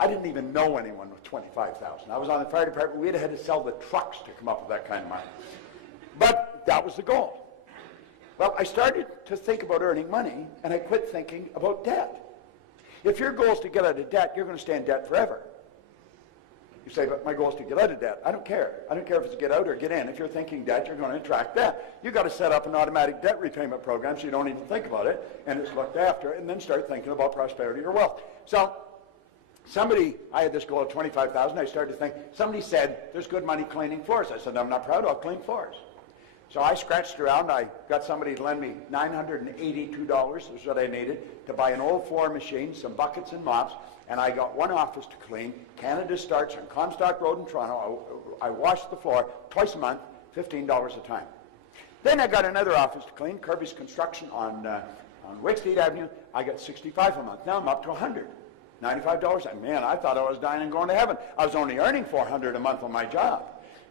I didn't even know anyone with $25,000. I was on the fire department. We'd had to sell the trucks to come up with that kind of money. But that was the goal. Well, I started to think about earning money, and I quit thinking about debt. If your goal is to get out of debt, you're going to stay in debt forever. You say, but my goal is to get out of debt. I don't care. I don't care if it's to get out or get in. If you're thinking debt, you're going to attract debt. You've got to set up an automatic debt repayment program so you don't even think about it, and it's looked after, and then start thinking about prosperity or wealth. So I had this goal of $25,000. I started to think, somebody said, there's good money cleaning floors. I said, I'm not proud, I'll clean floors. So I scratched around. I got somebody to lend me $982, is what I needed, to buy an old floor machine, some buckets and mops, and I got one office to clean. Canada starts on Comstock Road in Toronto. I washed the floor twice a month, $15 a time. Then I got another office to clean, Kirby's Construction on Wakefield Avenue. I got $65 a month. Now I'm up to $100. $95. Man, I thought I was dying and going to heaven. I was only earning $400 a month on my job.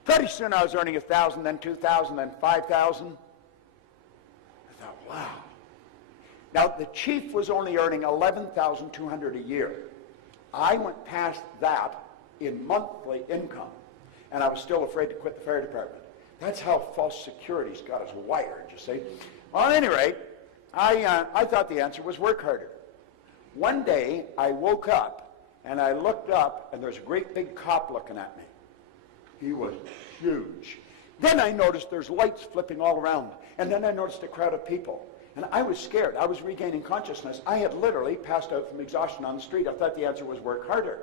Pretty soon I was earning $1,000, then $2,000, then $5,000. I thought, wow. Now the chief was only earning $11,200 a year. I went past that in monthly income, and I was still afraid to quit the fire department. That's how false security's got us wired, you see. Well, at any rate, I thought the answer was work harder. One day, I woke up, and I looked up, and there's a great big cop looking at me. He was huge. Then I noticed there's lights flipping all around, and then I noticed a crowd of people. And I was scared. I was regaining consciousness. I had literally passed out from exhaustion on the street. I thought the answer was work harder.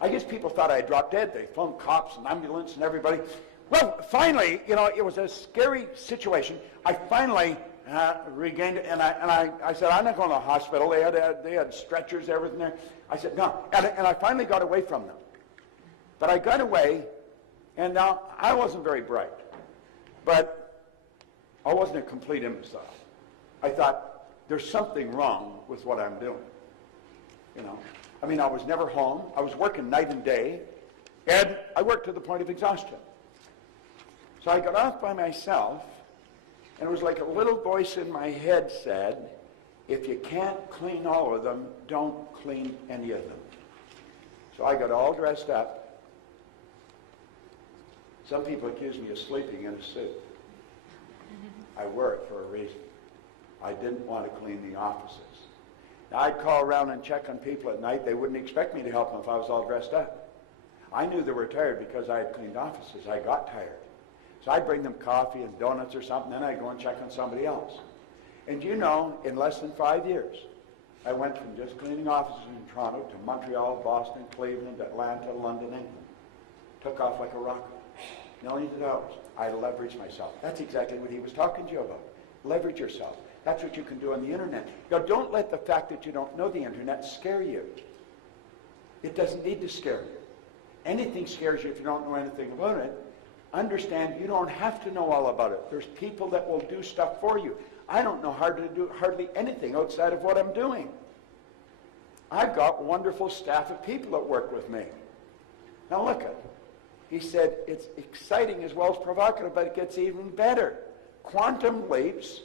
I guess people thought I had dropped dead. They phoned cops and ambulance and everybody. Well, finally, it was a scary situation. I finally regained it, and I said, I'm not going to the hospital. They had stretchers, everything there. I said, no. And I finally got away from them. But I got away, and now I wasn't very bright. But I wasn't a complete imbecile. I thought, there's something wrong with what I'm doing. I was never home. I was working night and day, and I worked to the point of exhaustion. So I got off by myself, and it was like a little voice in my head said, if you can't clean all of them, don't clean any of them. So I got all dressed up. Some people accuse me of sleeping in a suit. I wear it for a reason. I didn't want to clean the offices. Now, I'd call around and check on people at night. They wouldn't expect me to help them if I was all dressed up. I knew they were tired because I had cleaned offices. I got tired. So I'd bring them coffee and donuts or something, then I'd go and check on somebody else. And in less than 5 years, I went from just cleaning offices in Toronto to Montreal, Boston, Cleveland, Atlanta, London, England. Took off like a rocket. Millions of dollars. I leveraged myself. That's exactly what he was talking to you about. Leverage yourself. That's what you can do on the internet. Now, don't let the fact that you don't know the internet scare you. It doesn't need to scare you. Anything scares you if you don't know anything about it. Understand, you don't have to know all about it. There's people that will do stuff for you. I don't know how to do hardly anything outside of what I'm doing. I've got wonderful staff of people that work with me. Now look at it. He said, it's exciting as well as provocative, but it gets even better. Quantum leaps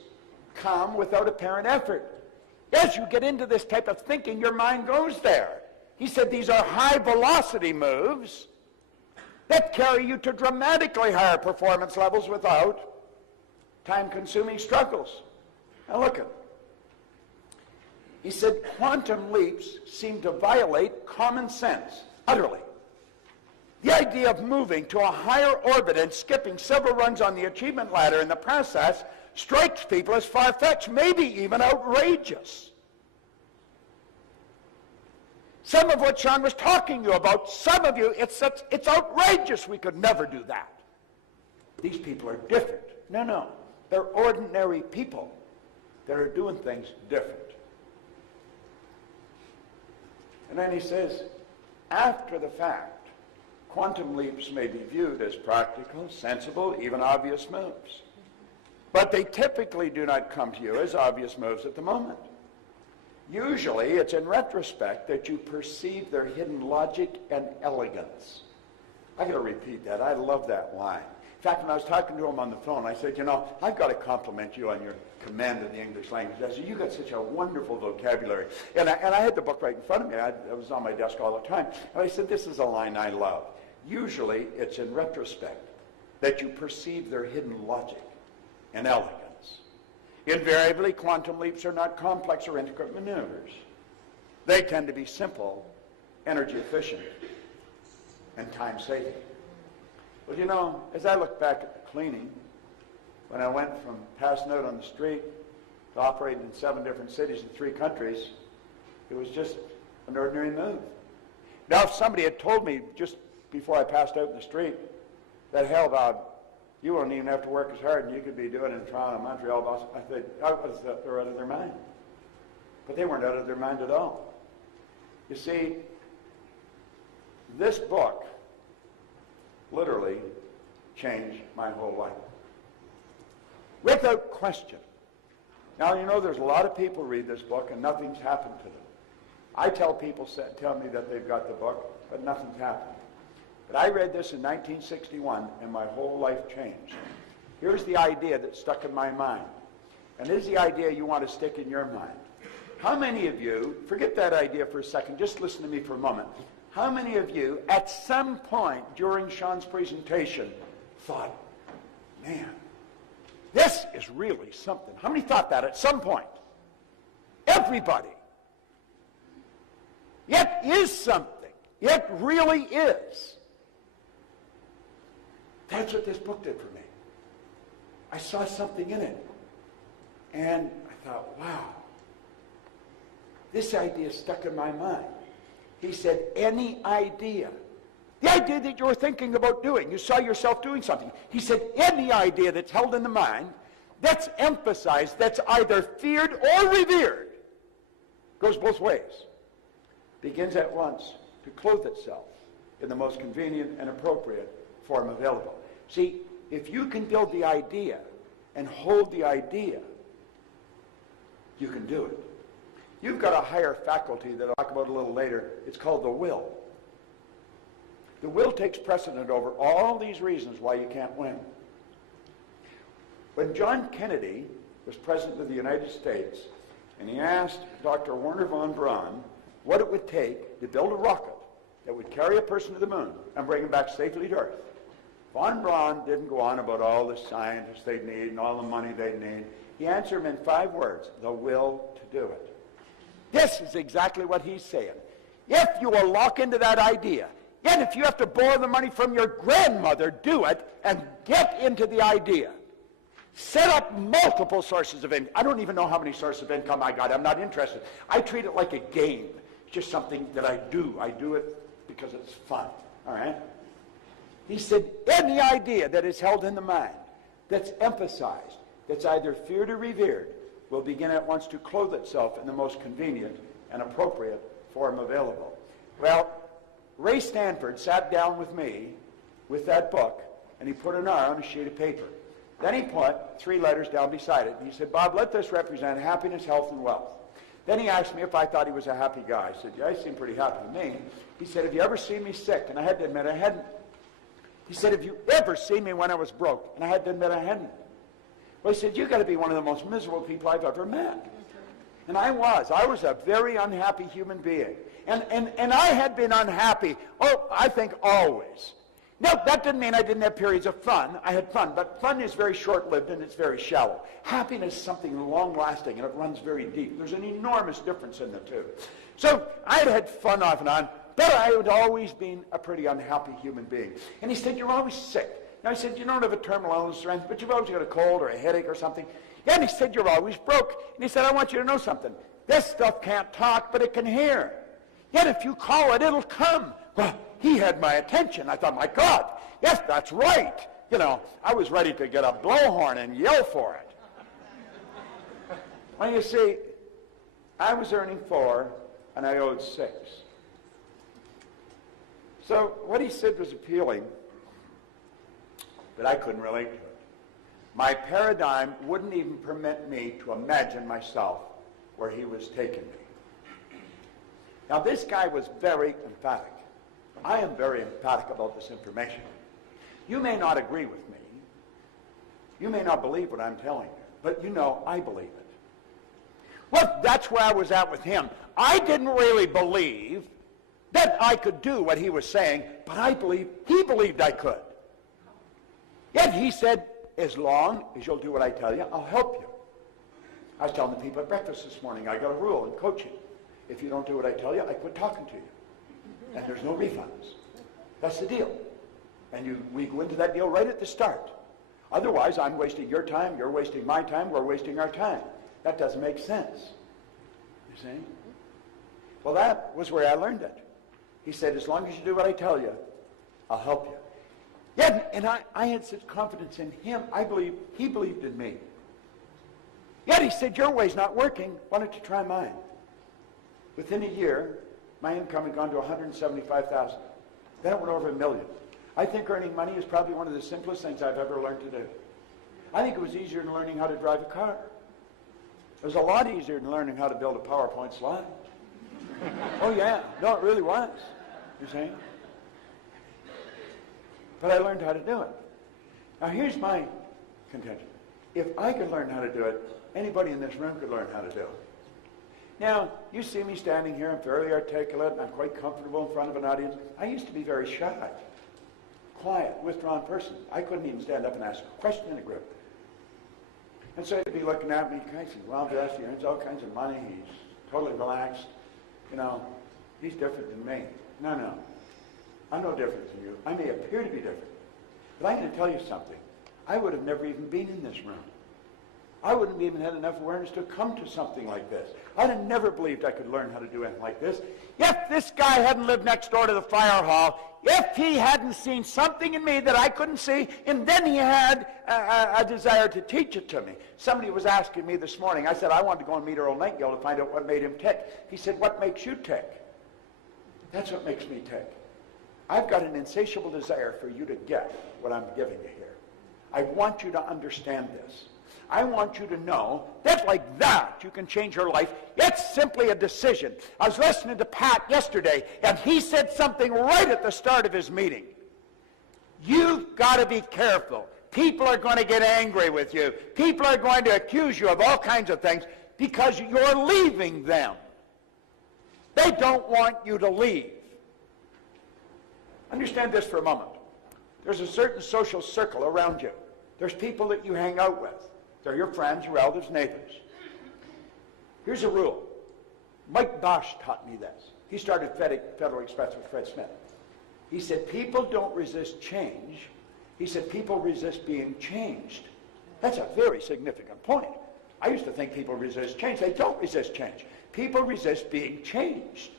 come without apparent effort. As you get into this type of thinking, your mind goes there. He said these are high-velocity moves that carry you to dramatically higher performance levels without time-consuming struggles. Now look at it. He said quantum leaps seem to violate common sense utterly. The idea of moving to a higher orbit and skipping several rungs on the achievement ladder in the process strikes people as far-fetched, maybe even outrageous. Some of what Sean was talking to you about, some of you, it's outrageous. We could never do that. These people are different. No. They're ordinary people that are doing things different. And then he says, after the fact, quantum leaps may be viewed as practical, sensible, even obvious moves. But they typically do not come to you as obvious moves at the moment. Usually, it's in retrospect that you perceive their hidden logic and elegance. I got to repeat that. I love that line. In fact, when I was talking to him on the phone, I said, I've got to compliment you on your command of the English language. I said, you got such a wonderful vocabulary. And I had the book right in front of me. It was on my desk all the time. And I said, this is a line I love. Usually, it's in retrospect that you perceive their hidden logic and elegance. Invariably, quantum leaps are not complex or intricate maneuvers. They tend to be simple, energy efficient, and time saving. Well, as I look back at the cleaning, when I went from passing out on the street to operating in 7 different cities in 3 countries, it was just an ordinary move. Now, if somebody had told me just before I passed out in the street that, hell, Bob, you won't even have to work as hard, and you could be doing it in Toronto, Montreal, Boston. I said, they're out of their mind. But they weren't out of their mind at all. You see, this book literally changed my whole life. Without question. Now, there's a lot of people read this book, and nothing's happened to them. I tell people, tell me that they've got the book, but nothing's happened. But I read this in 1961, and my whole life changed. Here's the idea that stuck in my mind. And here's the idea you want to stick in your mind. How many of you, forget that idea for a second, just listen to me for a moment. How many of you, at some point during Sean's presentation, thought, man, this is really something? How many thought that at some point? Everybody. It is something. It really is. That's what this book did for me. I saw something in it. And I thought, wow, this idea stuck in my mind. He said, any idea. The idea that you were thinking about doing. You saw yourself doing something. He said, any idea that's held in the mind, that's emphasized, that's either feared or revered, goes both ways. Begins at once to clothe itself in the most convenient and appropriate form available. See, if you can build the idea and hold the idea, you can do it. You've got a higher faculty that I'll talk about a little later. It's called the will. The will takes precedent over all these reasons why you can't win. When John Kennedy was President of the United States, and he asked Dr. Wernher von Braun what it would take to build a rocket that would carry a person to the moon and bring him back safely to Earth. Von Braun didn't go on about all the scientists they'd need and all the money they'd need. He answered him in 5 words, the will to do it. This is exactly what he's saying. If you will lock into that idea, and if you have to borrow the money from your grandmother, do it and get into the idea. Set up multiple sources of income. I don't even know how many sources of income I got. I'm not interested. I treat it like a game. It's just something that I do. I do it because it's fun. All right? He said, any idea that is held in the mind, that's emphasized, that's either feared or revered, will begin at once to clothe itself in the most convenient and appropriate form available. Well, Ray Stanford sat down with me with that book, and he put an R on a sheet of paper. Then he put 3 letters down beside it, and he said, Bob, let this represent happiness, health, and wealth. Then he asked me if I thought he was a happy guy. I said, yeah, he seemed pretty happy to me. He said, have you ever seen me sick? And I had to admit I hadn't. He said, have you ever seen me when I was broke? And I had to admit I hadn't. Well, he said, you've got to be one of the most miserable people I've ever met. And I was. I was a very unhappy human being. And I had been unhappy, I think always. Now, that didn't mean I didn't have periods of fun. I had fun, but fun is very short-lived and it's very shallow. Happiness is something long-lasting and it runs very deep. There's an enormous difference in the two. So I had fun off and on, but I had always been a pretty unhappy human being. And he said, you're always sick. Now, I said, you don't have a terminal illness or anything, but you've always got a cold or a headache or something. Yeah, and he said, you're always broke. And he said, I want you to know something. This stuff can't talk, but it can hear. Yet if you call it, it'll come. Well, he had my attention. I thought, my God, yes, that's right. You know, I was ready to get a blowhorn and yell for it. Well, you see, I was earning 4, and I owed 6. So what he said was appealing, but I couldn't relate to it. My paradigm wouldn't even permit me to imagine myself where he was taking me. Now, this guy was very emphatic. I am very emphatic about this information. You may not agree with me. You may not believe what I'm telling you, but you know I believe it. Well, that's where I was at with him. I didn't really believe that I could do what he was saying, but I believe he believed I could. Yet he said, as long as you'll do what I tell you, I'll help you. I was telling the people at breakfast this morning, I got a rule in coaching. If you don't do what I tell you, I quit talking to you. And there's no refunds. That's the deal. And we go into that deal right at the start. Otherwise, I'm wasting your time, you're wasting my time, we're wasting our time. That doesn't make sense. You see? Well, that was where I learned it. He said, as long as you do what I tell you, I'll help you. Yeah, and I had such confidence in him. I believe he believed in me. Yet he said, your way's not working. Why don't you try mine? Within a year, my income had gone to $175,000. Then it went over $1 million. I think earning money is probably one of the simplest things I've ever learned to do. I think it was easier than learning how to drive a car. It was a lot easier than learning how to build a PowerPoint slide. Oh yeah, no, it really was. You see? But I learned how to do it. Now here's my contention. If I could learn how to do it, anybody in this room could learn how to do it. Now, you see me standing here, I'm fairly articulate, and I'm quite comfortable in front of an audience. I used to be very shy, quiet, withdrawn person. I couldn't even stand up and ask a question in a group. And so he'd be looking at me, he's well dressed, he earns all kinds of money, he's totally relaxed. You know, he's different than me. No. I'm no different than you. I may appear to be different. But I'm going to tell you something. I would have never even been in this room. I wouldn't have even had enough awareness to come to something like this. I'd have never believed I could learn how to do anything like this. If this guy hadn't lived next door to the fire hall, if he hadn't seen something in me that I couldn't see, and then he had a desire to teach it to me. Somebody was asking me this morning, I said, I wanted to go and meet Earl Nightingale to find out what made him tick. He said, what makes you tick? That's what makes me tick. I've got an insatiable desire for you to get what I'm giving you here. I want you to understand this. I want you to know that like that you can change your life. It's simply a decision. I was listening to Pat yesterday, and he said something right at the start of his meeting. You've got to be careful. People are going to get angry with you. People are going to accuse you of all kinds of things because you're leaving them. They don't want you to leave. Understand this for a moment. There's a certain social circle around you. There's people that you hang out with. They're your friends, your relatives, neighbors. Here's a rule. Mike Bosch taught me this. He started Federal Express with Fred Smith. He said, people don't resist change. He said, people resist being changed. That's a very significant point. I used to think people resist change. They don't resist change. People resist being changed.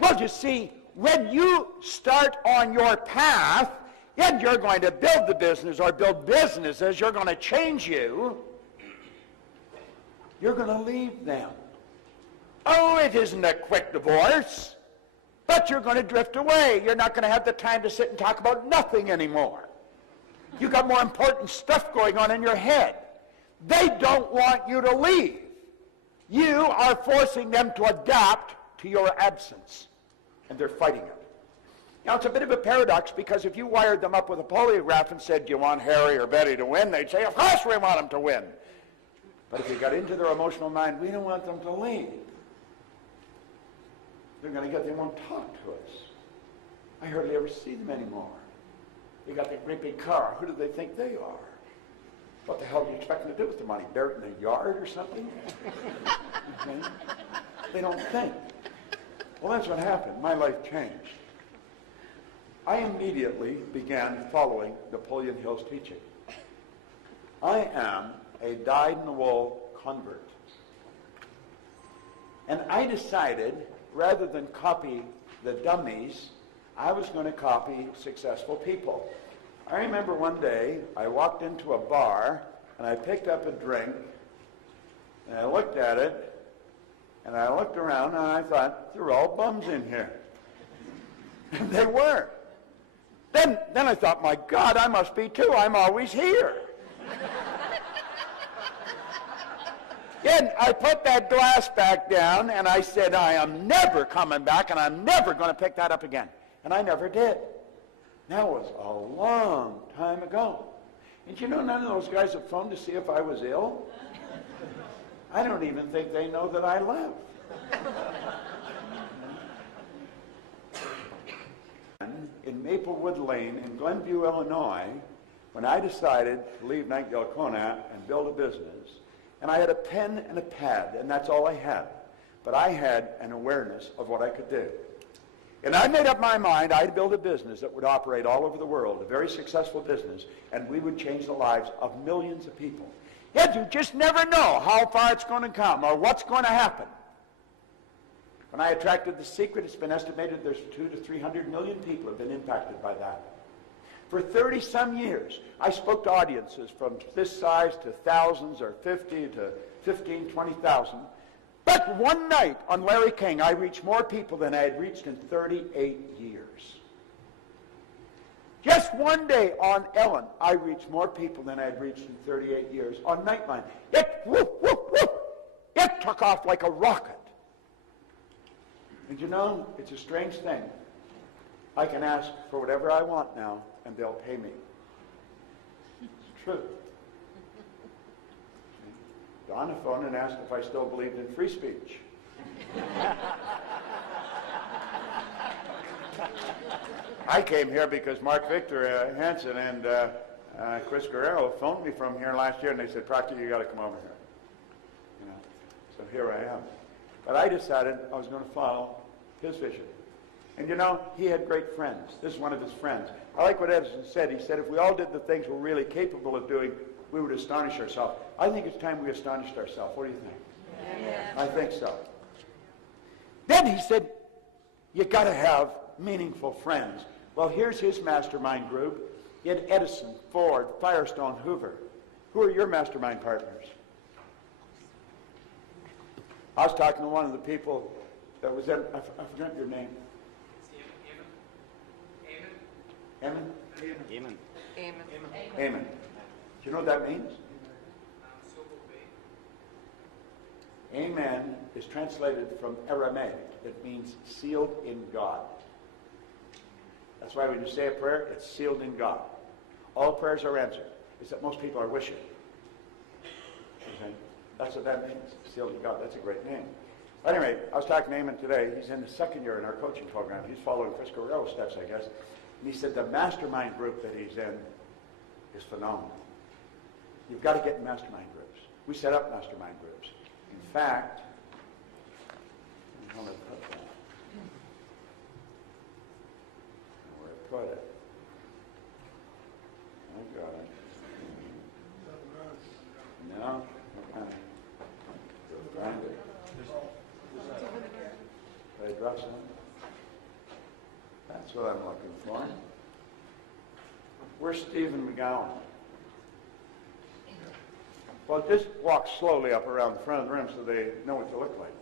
Well, you see, when you start on your path, and you're going to build the business or build businesses, you're going to change you, you're going to leave them. Oh, it isn't a quick divorce, but you're going to drift away. You're not going to have the time to sit and talk about nothing anymore. You've got more important stuff going on in your head. They don't want you to leave. You are forcing them to adapt to your absence, and they're fighting it. Now, it's a bit of a paradox because if you wired them up with a polygraph and said, do you want Harry or Betty to win? They'd say, of course we want them to win. But if you got into their emotional mind, we don't want them to leave. They won't talk to us. I hardly ever see them anymore. They got that great big car. Who do they think they are? What the hell do you expect them to do with the money? Bury it in a yard or something? Okay? They don't think. Well, that's what happened. My life changed. I immediately began following Napoleon Hill's teaching. I am a dyed-in-the-wool convert. And I decided, rather than copy the dummies, I was going to copy successful people. I remember one day, I walked into a bar, and I picked up a drink, and I looked at it, and I looked around, and I thought, they're all bums in here. And they were. Then I thought, my God, I must be too. I'm always here. Then I put that glass back down, and I said, I am never coming back, and I'm never going to pick that up again. And I never did. That was a long time ago. And you know, none of those guys have phoned to see if I was ill. I don't even think they know that I left. In Maplewood Lane in Glenview, Illinois, when I decided to leave Nightingale Conant and build a business, and I had a pen and a pad, and that's all I had. But I had an awareness of what I could do. And I made up my mind I'd build a business that would operate all over the world, a very successful business, and we would change the lives of millions of people. Yet you just never know how far it's going to come or what's going to happen. When I attracted The Secret, it's been estimated there's 200 to 300 million people have been impacted by that. For 30-some years, I spoke to audiences from this size to thousands or 50 to 15, 20,000. But one night on Larry King, I reached more people than I had reached in 38 years. Just one day on Ellen, I reached more people than I had reached in 38 years. On Nightline, it took off like a rocket. And you know, it's a strange thing. I can ask for whatever I want now, and they'll pay me. It's true. Donna phoned and asked if I still believed in free speech. I came here because Mark Victor Hansen and Chris Guerrero phoned me from here last year, and they said, Proctor, you got to come over here. You know, so here I am. But I decided I was going to follow his vision. And you know, he had great friends. This is one of his friends. I like what Edison said. He said, if we all did the things we're really capable of doing, we would astonish ourselves. I think it's time we astonished ourselves. What do you think? Yeah. I think so. Then he said, you got to have meaningful friends. Well, here's his mastermind group. He had Edison, Ford, Firestone, Hoover. Who are your mastermind partners? I was talking to one of the people that was in, I forgot your name. Amen? Amen. Amen. Do you know what that means? Amen is translated from Aramaic. It means sealed in God. That's why when you say a prayer, it's sealed in God. All prayers are answered. It's that most people are wishing. Okay? That's what that means. Sealed in God. That's a great name. Anyway, I was talking to Eamon today. He's in the second year in our coaching program. He's following Chris Guerrero's steps, I guess. And he said the mastermind group that he's in is phenomenal. You've got to get in mastermind groups. We set up mastermind groups. In fact, I'm going to put that. Where I put it. I got it. No? Okay. Find it. Did I drop something? That's what I'm looking for. Where's Stephen McGowan? Well, just walk slowly up around the front of the room so they know what you look like.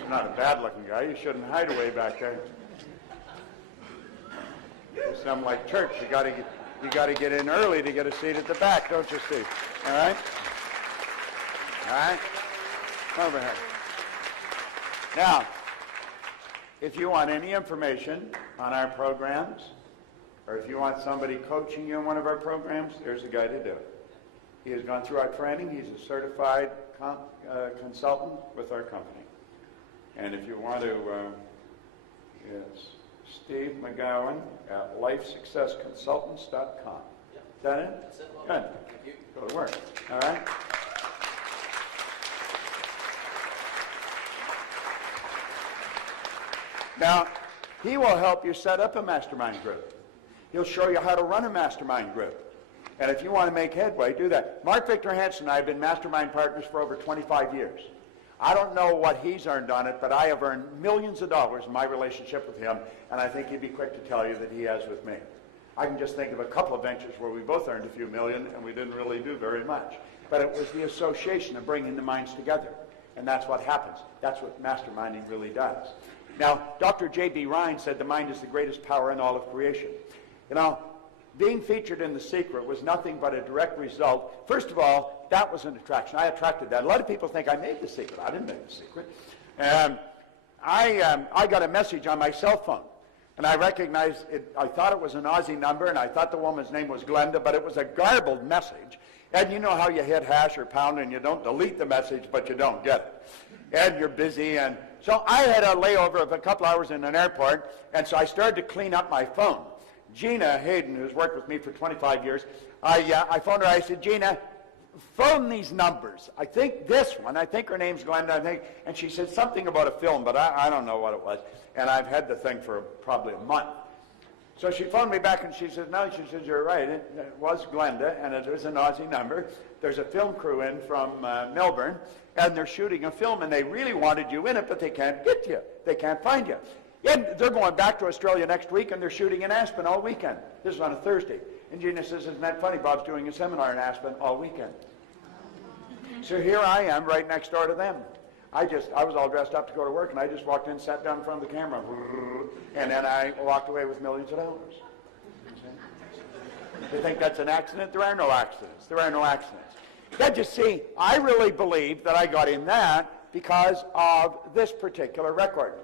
You're not a bad-looking guy. You shouldn't hide away back there. You sound like church. You got to get in early to get a seat at the back, don't you, Steve? All right? All right? Over here. Now, if you want any information on our programs, or if you want somebody coaching you in one of our programs, there's a guy to do it. He has gone through our training. He's a certified consultant with our company. And if you want to, it's Steve McGowan at lifesuccessconsultants.com. Is that it? That's it. Good. Thank you. Go to work. All right? Now, he will help you set up a mastermind group. He'll show you how to run a mastermind group. And if you want to make headway, do that. Mark Victor Hansen and I have been mastermind partners for over 25 years. I don't know what he's earned on it, but I have earned millions of dollars in my relationship with him, and I think he'd be quick to tell you that he has with me. I can just think of a couple of ventures where we both earned a few million, and we didn't really do very much. But it was the association of bringing the minds together, and that's what happens. That's what masterminding really does. Now, Dr. J.B. Ryan said the mind is the greatest power in all of creation. You know, being featured in The Secret was nothing but a direct result. First of all, that was an attraction. I attracted that. A lot of people think I made The Secret. I didn't make The Secret. I got a message on my cell phone, and I recognized it. I thought it was an Aussie number, and I thought the woman's name was Glenda, but it was a garbled message. And you know how you hit hash or pound, and you don't delete the message, but you don't get it. And you're busy, and so I had a layover of a couple hours in an airport, and so I started to clean up my phone. Gina Hayden, who's worked with me for 25 years, I phoned her. I said, Gina, phone these numbers. I think this one. I think her name's Glenda. I think, and she said something about a film, but I don't know what it was. And I've had the thing for probably a month. So she phoned me back, and she said, no, she says, you're right. It was Glenda, and it is an Aussie number. There's a film crew in from Melbourne, and they're shooting a film, and they really wanted you in it, but they can't get you. They can't find you. And they're going back to Australia next week, and they're shooting in Aspen all weekend. This is on a Thursday. And Gina says, isn't that funny? Bob's doing a seminar in Aspen all weekend. So here I am right next door to them. I was all dressed up to go to work, and I just walked in, sat down in front of the camera, and then I walked away with millions of dollars. They think that's an accident? There are no accidents. There are no accidents. Then you see, I really believe that I got in that because of this particular record.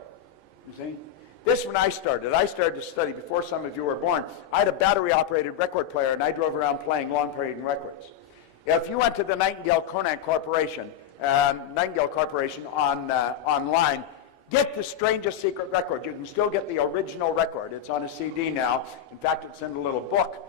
You see? This when I started to study before some of you were born. I had a battery-operated record player, and I drove around playing long-playing records. If you went to the Nightingale Corporation online, get the Strangest Secret record. You can still get the original record. It's on a CD now. In fact, it's in a little book.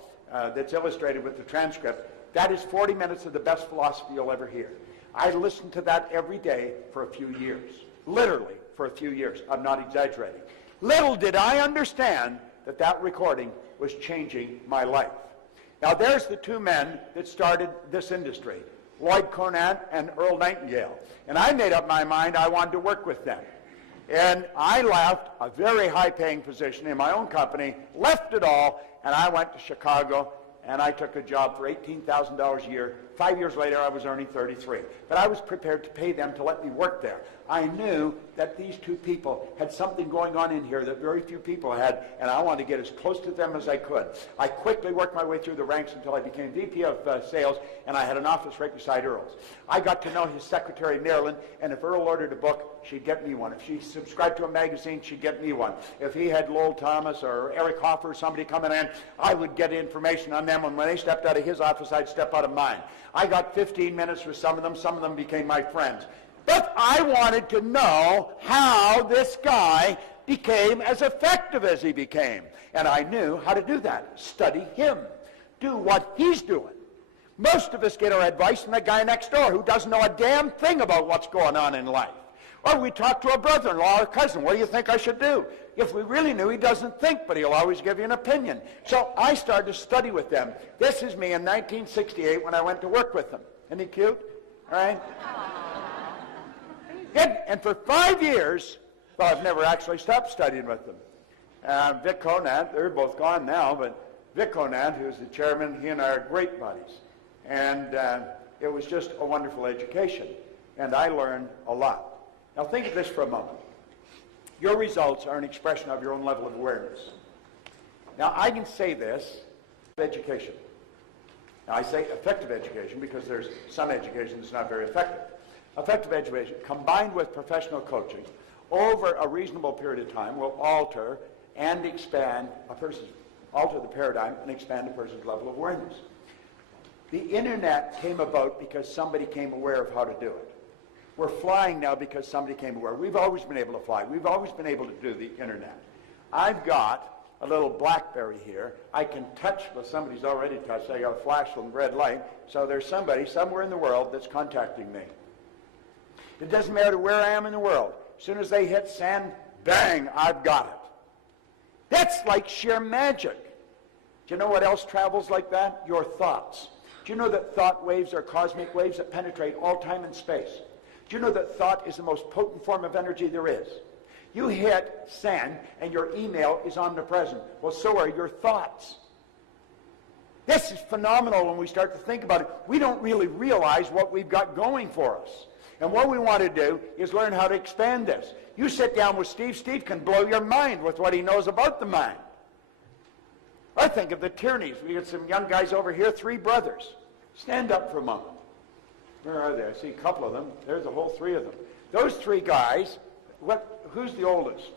that's illustrated with the transcript, that is 40 minutes of the best philosophy you'll ever hear. I listened to that every day for a few years. Literally for a few years. I'm not exaggerating. Little did I understand that that recording was changing my life. Now there's the two men that started this industry, Lloyd Conant and Earl Nightingale. And I made up my mind I wanted to work with them. And I left a very high-paying position in my own company, left it all, and I went to Chicago, and I took a job for $18,000 a year. 5 years later, I was earning $33,000. But I was prepared to pay them to let me work there. I knew that these two people had something going on in here that very few people had, and I wanted to get as close to them as I could. I quickly worked my way through the ranks until I became VP of sales, and I had an office right beside Earl's. I got to know his secretary, Marilyn, and if Earl ordered a book, she'd get me one. If she subscribed to a magazine, she'd get me one. If he had Lowell Thomas or Eric Hoffer or somebody coming in, I would get information on them, and when they stepped out of his office, I'd step out of mine. I got 15 minutes with some of them became my friends. But I wanted to know how this guy became as effective as he became. And I knew how to do that. Study him. Do what he's doing. Most of us get our advice from the guy next door who doesn't know a damn thing about what's going on in life. Or we talk to a brother-in-law or cousin. What do you think I should do? If we really knew, he doesn't think, but he'll always give you an opinion. So I started to study with them. This is me in 1968 when I went to work with them. Isn't he cute? All right? And for 5 years, well, I've never actually stopped studying with them. Vic Conant, they're both gone now, but Vic Conant, who's the chairman, he and I are great buddies. And it was just a wonderful education. And I learned a lot. Now think of this for a moment. Your results are an expression of your own level of awareness. Now I can say this, education. Now I say effective education because there's some education that's not very effective. Effective education combined with professional coaching over a reasonable period of time will alter and expand alter the paradigm and expand a person's level of awareness. The internet came about because somebody came aware of how to do it. We're flying now because somebody came aware. We've always been able to fly. We've always been able to do the internet. I've got a little BlackBerry here. I can touch, well, somebody's already touched. I got a flash and red light. So there's somebody somewhere in the world that's contacting me. It doesn't matter where I am in the world. As soon as they hit send, bang, I've got it. That's like sheer magic. Do you know what else travels like that? Your thoughts. Do you know that thought waves are cosmic waves that penetrate all time and space? Do you know that thought is the most potent form of energy there is? You hit send and your email is omnipresent. Well, so are your thoughts. This is phenomenal when we start to think about it. We don't really realize what we've got going for us. And what we want to do is learn how to expand this. You sit down with Steve. Steve can blow your mind with what he knows about the mind. I think of the Tierneys. We got some young guys over here, 3 brothers. Stand up for a moment. Where are they? I see a couple of them. There's the whole 3 of them. Those 3 guys, who's the oldest?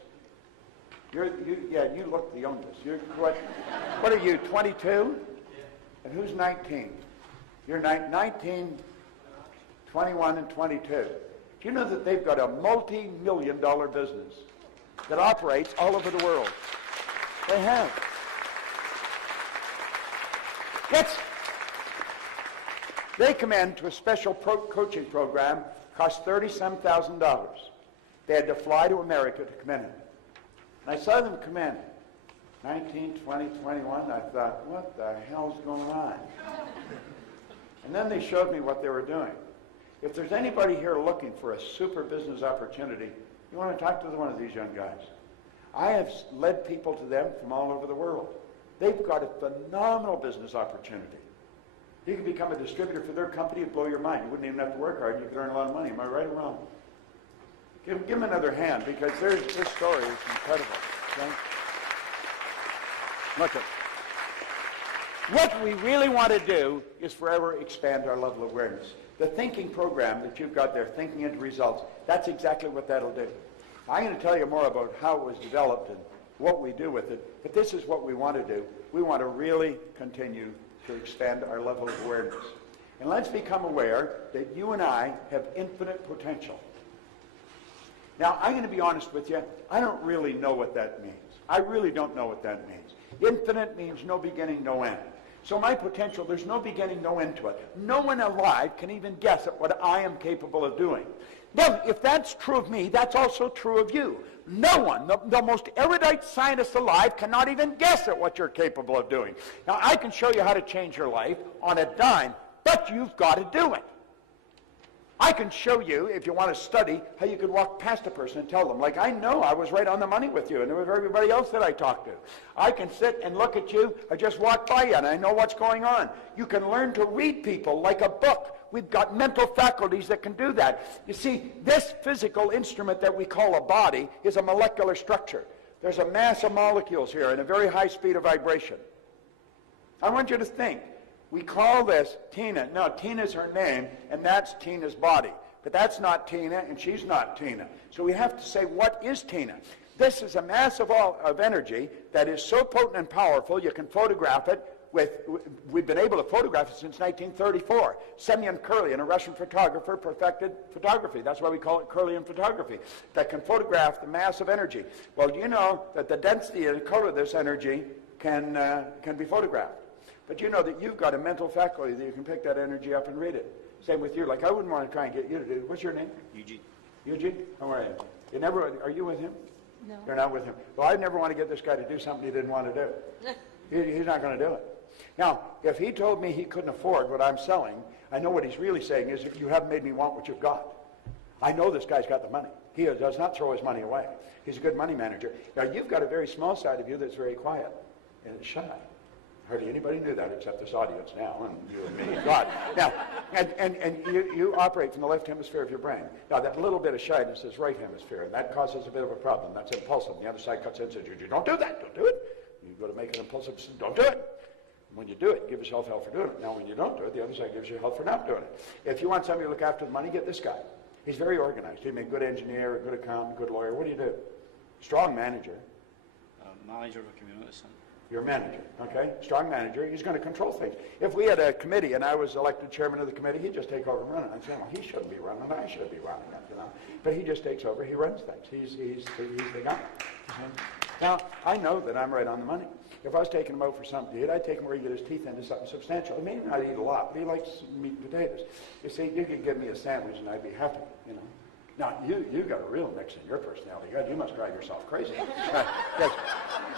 You look the youngest. What are you, 22? And who's 19? You're 19, 21, and 22. Do you know that they've got a multi-million-dollar business that operates all over the world? They have. They come in to a special coaching program, cost $30,000. They had to fly to America to come in. And I saw them come in, 19, 20, 21. I thought, what the hell's going on? And then they showed me what they were doing. If there's anybody here looking for a super business opportunity, you want to talk to one of these young guys. I have led people to them from all over the world. They've got a phenomenal business opportunity. You can become a distributor for their company and blow your mind. You wouldn't even have to work hard. You could earn a lot of money. Am I right or wrong? Give them another hand because this story is incredible. Okay? Look at what we really want to do is forever expand our level of awareness. The thinking program that you've got there, thinking into results, that's exactly what that'll do. I'm going to tell you more about how it was developed and what we do with it, but this is what we want to do. We want to really continue to expand our level of awareness. And let's become aware that you and I have infinite potential. Now, I'm going to be honest with you. I don't really know what that means. I really don't know what that means. Infinite means no beginning, no end. So my potential, there's no beginning, no end to it. No one alive can even guess at what I am capable of doing. Now, if that's true of me, that's also true of you. No one, the most erudite scientist alive, cannot even guess at what you're capable of doing. Now, I can show you how to change your life on a dime, but you've got to do it. I can show you, if you want to study, how you can walk past a person and tell them, like, I know I was right on the money with you, and with everybody else that I talked to. I can sit and look at you, I just walk by you, and I know what's going on. You can learn to read people like a book. We've got mental faculties that can do that. You see, this physical instrument that we call a body is a molecular structure. There's a mass of molecules here and a very high speed of vibration. I want you to think. We call this Tina. No, Tina's her name, and that's Tina's body. But that's not Tina, and she's not Tina. So we have to say, what is Tina? This is a mass of energy that is so potent and powerful, you can photograph it we've been able to photograph it since 1934. Semyon Kirlian, a Russian photographer, perfected photography. That's why we call it Kirlian photography, that can photograph the mass of energy. Well, you know that the density and color of this energy can be photographed. But you know that you've got a mental faculty that you can pick that energy up and read it. Same with you. Like, I wouldn't want to try and get you to do it. What's your name? Eugene. Eugene? How are you? Are you with him? No. You're not with him. Well, I'd never want to get this guy to do something he didn't want to do. He's not going to do it. Now, if he told me he couldn't afford what I'm selling, I know what he's really saying is, if you haven't made me want what you've got. I know this guy's got the money. He does not throw his money away. He's a good money manager. Now, you've got a very small side of you that's very quiet and shy. Hardly anybody knew that except this audience now, and you and me. God. Now, and you operate from the left hemisphere of your brain. Now, that little bit of shyness is right hemisphere, and that causes a bit of a problem. That's impulsive. The other side cuts in and says, you don't do that, don't do it. You go to make an impulsive decision, don't do it. When you do it, give yourself hell for doing it. Now, when you don't do it, the other side gives you hell for not doing it. If you want somebody to look after the money, get this guy. He's very organized. He'd be a good engineer, a good accountant, a good lawyer. What do you do? Strong manager. Manager of a community center. You're a manager, okay? Strong manager. He's going to control things. If we had a committee and I was elected chairman of the committee, he'd just take over and run it. I'd say, well, he shouldn't be running it. I should be running it, you know. But he just takes over. He runs things. He's the guy. Now, I know that I'm right on the money. If I was taking him out for something to eat, I'd take him where he get his teeth into something substantial. He may not eat a lot, but he likes meat and potatoes. You see, you could give me a sandwich and I'd be happy, you know. Now, you've got a real mix in your personality. God, you must drive yourself crazy. Yes,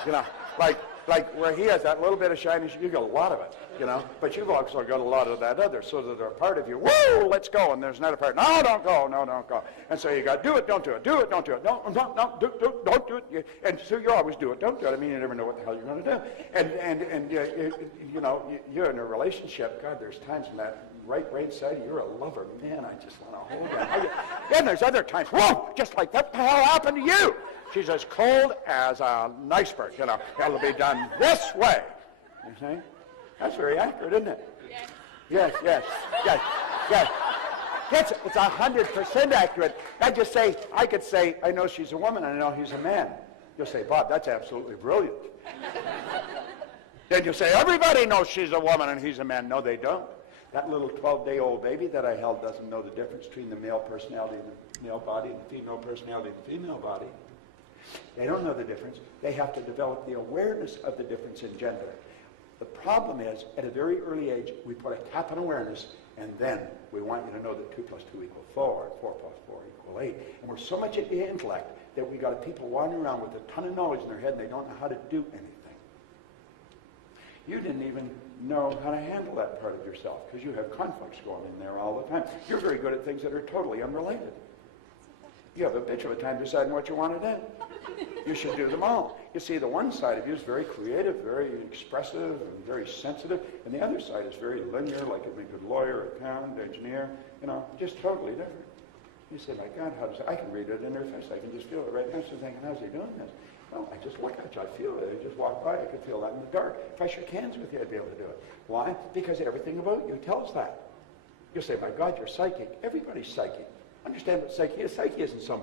you know, like where he has that little bit of shyness, you got a lot of it, you know. But you've also got a lot of that other, so that a part of you, whoa, let's go, and there's another part, no, don't go, no, don't go. And so you got, do it, don't do it, do it, don't do it, no, don't do it. And so you always do it, don't do it. I mean, you never know what the hell you're going to do. And you know, you're in a relationship. God, there's times in that right brain side, you're a lover. Man, I just want to hold you. Then there's other times, whoa, just like that, what the hell happened to you? She's as cold as an iceberg, you know. It'll be done this way. You see? That's very accurate, isn't it? Yes. Yes. It's 100% accurate. I could say, I know she's a woman, and I know he's a man. You'll say, Bob, that's absolutely brilliant. Then you'll say, everybody knows she's a woman and he's a man. No, they don't. That little 12-day-old baby that I held doesn't know the difference between the male personality and the male body and the female personality and the female body. They don't know the difference. They have to develop the awareness of the difference in gender. The problem is, at a very early age, we put a cap on awareness, and then we want you to know that 2 plus 2 equals 4, and 4 plus 4 equals 8. And we're so much into intellect that we got people wandering around with a ton of knowledge in their head, and they don't know how to do anything. You didn't even know how to handle that part of yourself, because you have conflicts going in there all the time. You're very good at things that are totally unrelated. You have a bitch of a time deciding what you want to do. You should do them all. You see, the one side of you is very creative, very expressive, and very sensitive, and the other side is very linear, like a good lawyer, accountant, engineer, you know, just totally different. You say, my God, how does I can read it in her face. I can just feel it right now. She's thinking, how's he doing this? Well, I just look at you. I feel it. I just walk by. I could feel that in the dark. If I shook hands with you, I'd be able to do it. Why? Because everything about you tells that. You say, my God, you're psychic. Everybody's psychic. Understand what psyche is? Psyche isn't some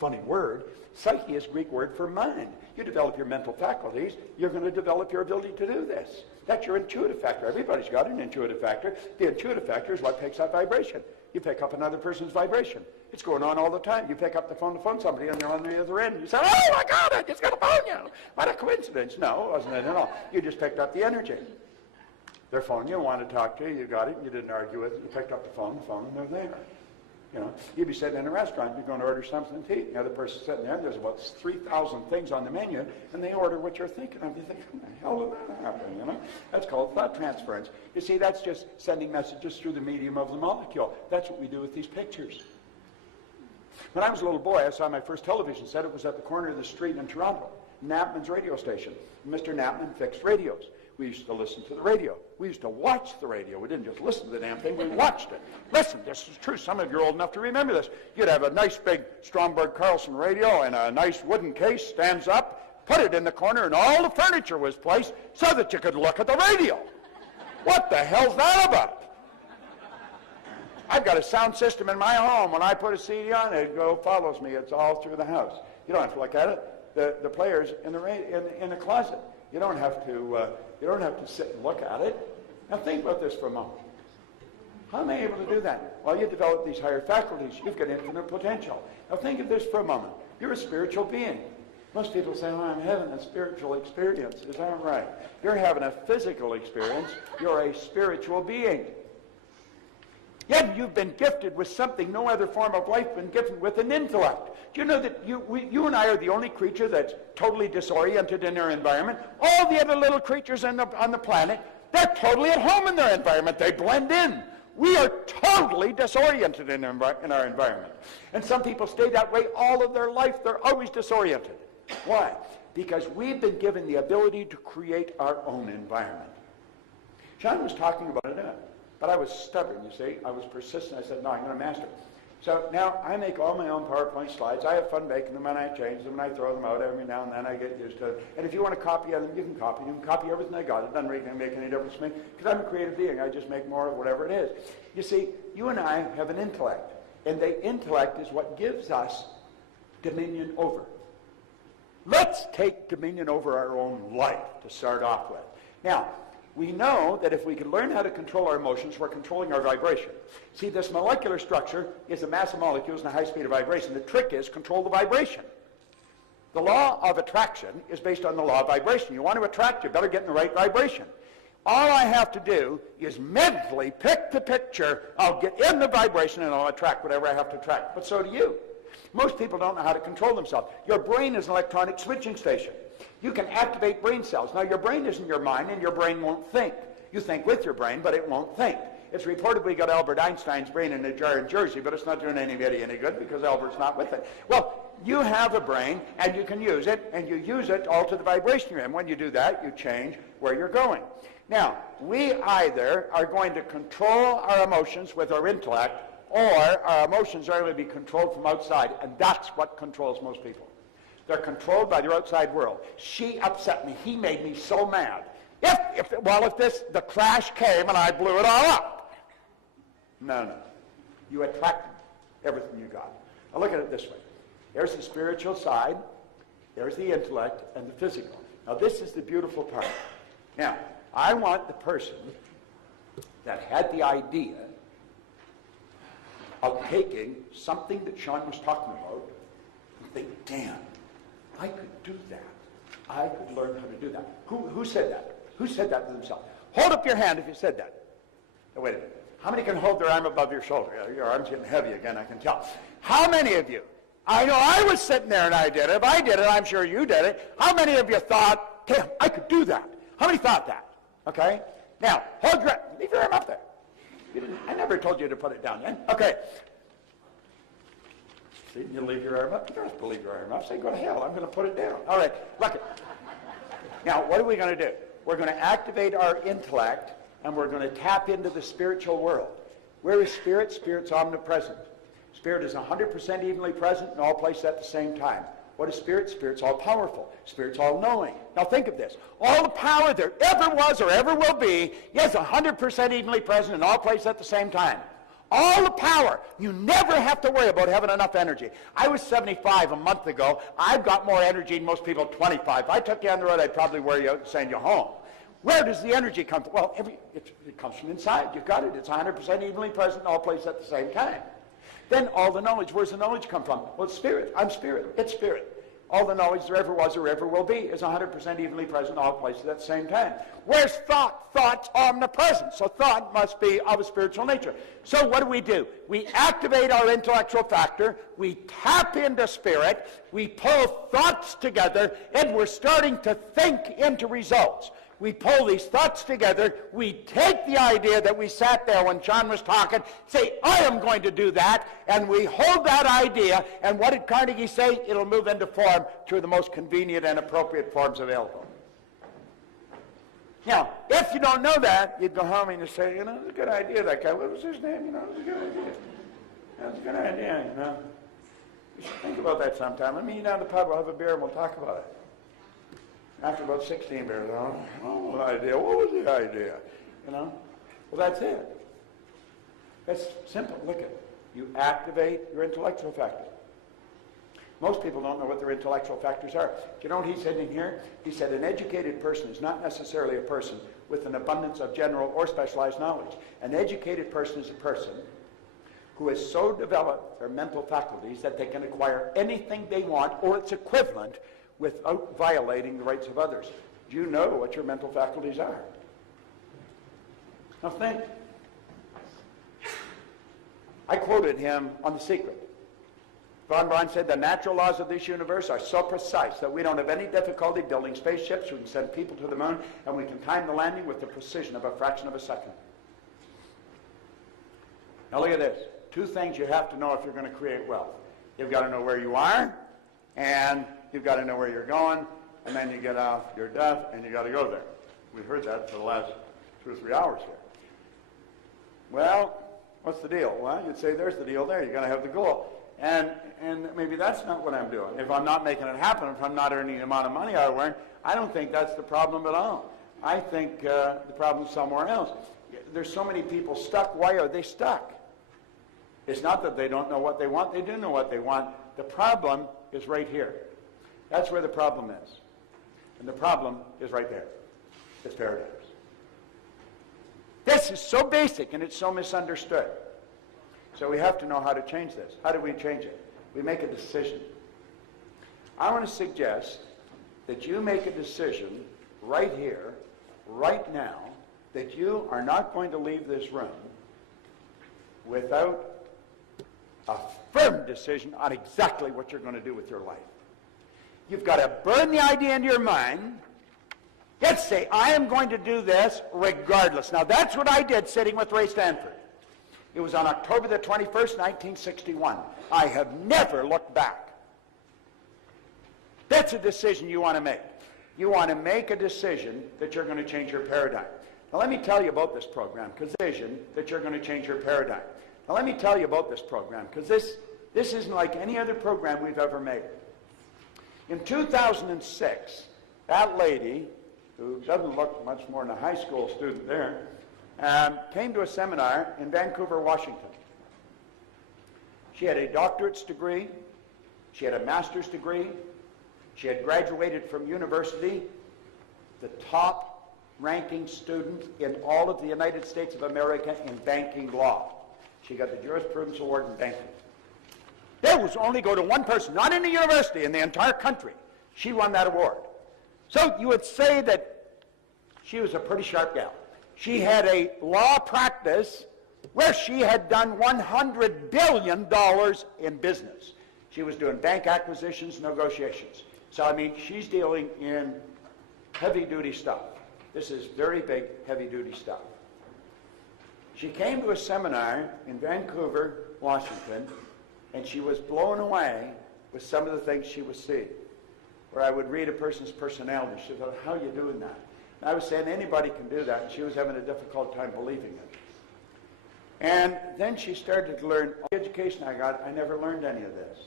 funny word. Psyche is Greek word for mind. You develop your mental faculties, you're going to develop your ability to do this. That's your intuitive factor. Everybody's got an intuitive factor. The intuitive factor is what picks up vibration. You pick up another person's vibration. It's going on all the time. You pick up the phone to phone somebody and they're on the other end. You say, oh my God, I just got to phone you. What a coincidence. No, it wasn't it at all. You just picked up the energy. Their phone, you want to talk to you, you got it, you didn't argue with it, you picked up the phone, and they're there. You know, you'd be sitting in a restaurant, you're going to order something to eat. The other person's sitting there, there's about 3,000 things on the menu, and they order what you're thinking of. You think, how the hell did that happen, you know? That's called thought transference. You see, that's just sending messages through the medium of the molecule. That's what we do with these pictures. When I was a little boy, I saw my first television set. It was at the corner of the street in Toronto, Knapman's radio station. Mr. Knapman fixed radios. We used to listen to the radio. We used to watch the radio. We didn't just listen to the damn thing, we watched it. Listen, this is true. Some of you are old enough to remember this. You'd have a nice big Stromberg Carlson radio and a nice wooden case, stands up, put it in the corner, and all the furniture was placed so that you could look at the radio. What the hell's that about? I've got a sound system in my home. When I put a CD on, it follows me. It's all through the house. You don't have to look at it. The player's in the closet. You don't have to sit and look at it. Now think about this for a moment. How am I able to do that? Well, you develop these higher faculties. You've got infinite potential. Now think of this for a moment. You're a spiritual being. Most people say, well, I'm having a spiritual experience. Is that right? You're having a physical experience. You're a spiritual being. Yet you've been gifted with something no other form of life been gifted with, an intellect. Do you know that you and I are the only creature that's totally disoriented in their environment? All the other little creatures on the planet, they're totally at home in their environment. They blend in. We are totally disoriented in our environment. And some people stay that way all of their life. They're always disoriented. Why? Because we've been given the ability to create our own environment. John was talking about it, but I was stubborn, you see. I was persistent. I said, no, I'm going to master it. So now I make all my own PowerPoint slides. I have fun making them, and I change them, and I throw them out every now and then. I get used to it. And if you want to copy them, you can copy them. Copy everything I got. It doesn't really make any difference to me, because I'm a creative being. I just make more of whatever it is. You see, you and I have an intellect, and the intellect is what gives us dominion over. Let's take dominion over our own life to start off with. Now, we know that if we can learn how to control our emotions, we're controlling our vibration. See, this molecular structure is a mass of molecules and a high speed of vibration. The trick is control the vibration. The law of attraction is based on the law of vibration. You want to attract, you better get in the right vibration. All I have to do is mentally pick the picture. I'll get in the vibration and I'll attract whatever I have to attract. But so do you. Most people don't know how to control themselves. Your brain is an electronic switching station. You can activate brain cells. Now, your brain isn't your mind, and your brain won't think. You think with your brain, but it won't think. It's reported we got Albert Einstein's brain in a jar in Jersey, but it's not doing anybody any good because Albert's not with it. Well, you have a brain, and you can use it, and you use it all to the vibration you're in. When you do that, you change where you're going. Now, we either are going to control our emotions with our intellect, or our emotions are going to be controlled from outside, and that's what controls most people. They're controlled by their outside world. She upset me. He made me so mad. If the crash came and I blew it all up. No. You attracted everything you got. Now look at it this way. There's the spiritual side. There's the intellect and the physical. Now this is the beautiful part. Now, I want the person that had the idea of taking something that Sean was talking about and think, damn, I could do that. I could learn how to do that. Who said that? Who said that to themselves? Hold up your hand if you said that. Now, wait a minute. How many can hold their arm above your shoulder? Your arm's getting heavy again, I can tell. How many of you? I know I was sitting there and I did it. If I did it, I'm sure you did it. How many of you thought, damn, I could do that? How many thought that? Okay? Now, leave your arm up there. I never told you to put it down then. Okay. See, you leave your arm up. You don't have to leave your arm up. Say, go to hell. I'm going to put it down. All right. Look it. Now, what are we going to do? We're going to activate our intellect, and we're going to tap into the spiritual world. Where is spirit? Spirit's omnipresent. Spirit is 100% evenly present in all places at the same time. What is spirit? Spirit's all-powerful. Spirit's all-knowing. Now think of this. All the power there ever was or ever will be is 100% evenly present in all places at the same time. All the power. You never have to worry about having enough energy. I was 75 a month ago. I've got more energy than most people at 25. If I took you on the road, I'd probably wear you out and send you home. Where does the energy come from? Well, it comes from inside. You've got it. It's 100% evenly present in all places at the same time. Then all the knowledge. Where's the knowledge come from? Well, it's spirit. I'm spirit. It's spirit. All the knowledge there ever was or ever will be is 100% evenly present in all places at the same time. Where's thought? Thought's omnipresent. So thought must be of a spiritual nature. So what do? We activate our intellectual factor, we tap into spirit, we pull thoughts together, and we're starting to think into results. We pull these thoughts together, we take the idea that we sat there when John was talking, say, I am going to do that, and we hold that idea, and what did Carnegie say? It'll move into form through the most convenient and appropriate forms available. Now, if you don't know that, you'd go home and you say, it's a good idea, that guy. What was his name? It's a good idea. That's a good idea, You should think about that sometime. Let me meet you down at the pub, we'll have a beer, and we'll talk about it. After about 16 beers, what idea? What was the idea? Well, that's it. That's simple. Look at it. You activate your intellectual factor. Most people don't know what their intellectual factors are. Do you know what he said in here? He said an educated person is not necessarily a person with an abundance of general or specialized knowledge. An educated person is a person who has so developed their mental faculties that they can acquire anything they want or its equivalent without violating the rights of others. Do you know what your mental faculties are? Now think. I quoted him on The Secret. Von Braun said, the natural laws of this universe are so precise that we don't have any difficulty building spaceships. We can send people to the moon, and we can time the landing with the precision of a fraction of a second. Now look at this. Two things you have to know if you're going to create wealth. You've got to know where you are, and you've got to know where you're going, and then you get off your duff, and you got to go there. We've heard that for the last 2 or 3 hours here. Well, what's the deal? Well, you'd say there's the deal there. You've got to have the goal. And maybe that's not what I'm doing. If I'm not making it happen, if I'm not earning the amount of money I earn, I don't think that's the problem at all. I think the problem's somewhere else. There's so many people stuck. Why are they stuck? It's not that they don't know what they want. They do know what they want. The problem is right here. That's where the problem is. And the problem is right there. It's paradigms. This is so basic and it's so misunderstood. So we have to know how to change this. How do we change it? We make a decision. I want to suggest that you make a decision right here, right now, that you are not going to leave this room without a firm decision on exactly what you're going to do with your life. You've got to burn the idea into your mind. Yet say, I am going to do this regardless. Now that's what I did sitting with Ray Stanford. It was on October the 21st, 1961. I have never looked back. That's a decision you want to make. You want to make a decision that you're going to change your paradigm. Now let me tell you about this program, because decision that you're going to change your paradigm. Now let me tell you about this program, because this isn't like any other program we've ever made. In 2006, that lady, who doesn't look much more than a high school student there, came to a seminar in Vancouver, Washington. She had a doctorate's degree. She had a master's degree. She had graduated from university, the top-ranking student in all of the United States of America in banking law. She got the Jurisprudence Award in banking. There was only go to one person, not in the university, in the entire country. She won that award. So you would say that she was a pretty sharp gal. She had a law practice where she had done $100 billion in business. She was doing bank acquisitions, negotiations. So, I mean, she's dealing in heavy-duty stuff. This is very big, heavy-duty stuff. She came to a seminar in Vancouver, Washington, and she was blown away with some of the things she was seeing. Where I would read a person's personality. She thought, how are you doing that? And I was saying anybody can do that, and she was having a difficult time believing it. And then she started to learn, all the education I got, I never learned any of this.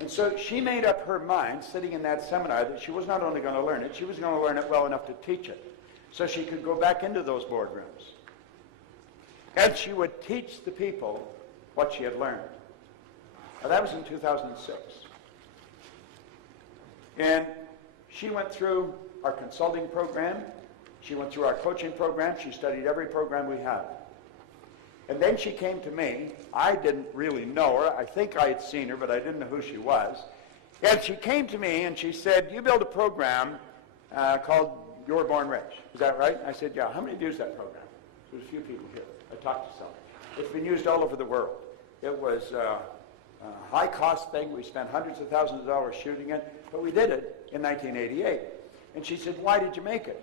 And so she made up her mind, sitting in that seminar, that she was not only going to learn it, she was going to learn it well enough to teach it. So she could go back into those boardrooms. And she would teach the people what she had learned. Now, that was in 2006. And she went through our consulting program. She went through our coaching program. She studied every program we have. And then she came to me. I didn't really know her. I think I had seen her, but I didn't know who she was. And she came to me and she said, you built a program called You Were Born Rich. Is that right? I said, yeah. How many have used that program? There's a few people here. I talked to some. It's been used all over the world. It was a high-cost thing. We spent hundreds of thousands of dollars shooting it, but we did it in 1988. And she said, why did you make it?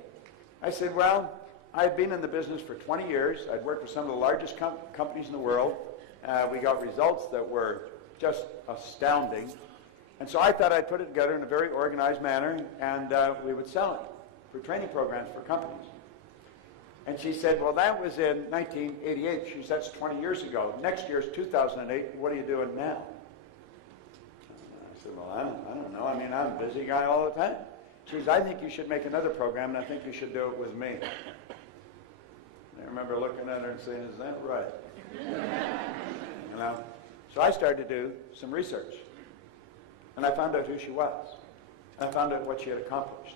I said, well, I'd been in the business for 20 years. I'd worked with some of the largest companies in the world. We got results that were just astounding. And so I thought I'd put it together in a very organized manner, and we would sell it for training programs for companies. And she said, well, that was in 1988. She said, that's 20 years ago. Next year's 2008. What are you doing now? I said, well, I don't know. I mean, I'm a busy guy all the time. She says, I think you should make another program, and I think you should do it with me. I remember looking at her and saying, is that right? You know? So I started to do some research. And I found out who she was. And I found out what she had accomplished.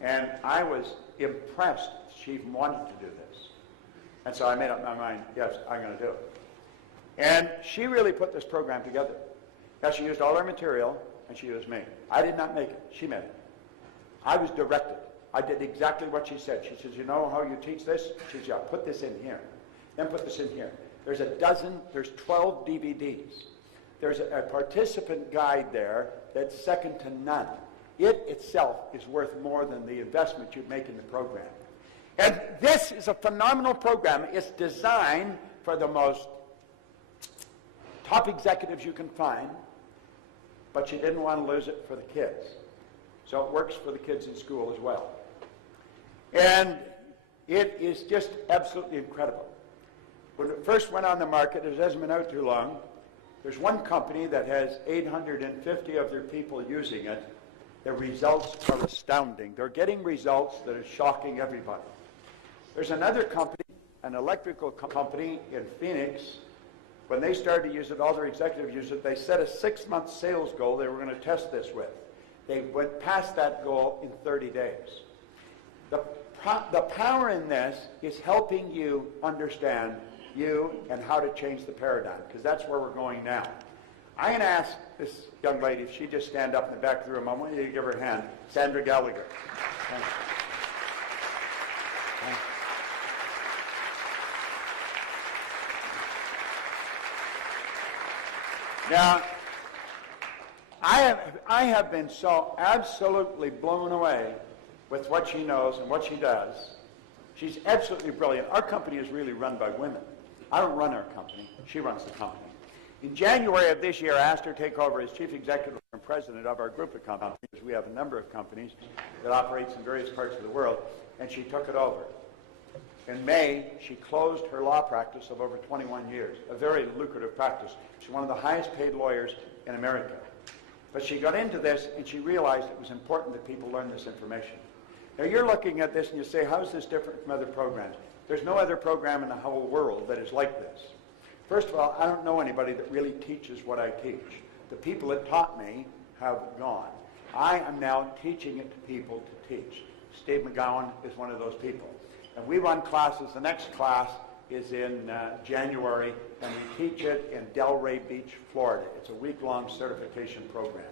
And I was impressed she even wanted to do this. And so I made up my mind, yes, I'm going to do it. And she really put this program together. Now, she used all her material, and she used me. I did not make it. She made it. I was directed. I did exactly what she said. She says, you know how you teach this? She says, yeah, put this in here. Then put this in here. There's 12 DVDs. There's a participant guide there that's second to none. It itself is worth more than the investment you'd make in the program. And this is a phenomenal program. It's designed for the most top executives you can find, but she didn't want to lose it for the kids. So it works for the kids in school as well. And it is just absolutely incredible. When it first went on the market, it hasn't been out too long. There's one company that has 850 of their people using it. The results are astounding. They're getting results that are shocking everybody. There's another company, an electrical company in Phoenix. When they started to use it, all their executives used it. They set a 6-month sales goal they were going to test this with. They went past that goal in 30 days. The power in this is helping you understand you and how to change the paradigm, because that's where we're going now. I'm going to ask this young lady if she'd just stand up in the back of the room. I want you to give her a hand. Sandra Gallagher. Now, I have been so absolutely blown away with what she knows and what she does. She's absolutely brilliant. Our company is really run by women. I don't run our company. She runs the company. In January of this year, I asked her to take over as chief executive and president of our group of companies. We have a number of companies that operates in various parts of the world, and she took it over. In May, she closed her law practice of over 21 years, a very lucrative practice. She's one of the highest paid lawyers in America. But she got into this, and she realized it was important that people learn this information. Now, you're looking at this, and you say, how is this different from other programs? There's no other program in the whole world that is like this. First of all, I don't know anybody that really teaches what I teach. The people that taught me have gone. I am now teaching it to people to teach. Steve McGowan is one of those people. And we run classes. The next class is in January, and we teach it in Delray Beach, Florida. It's a week-long certification program.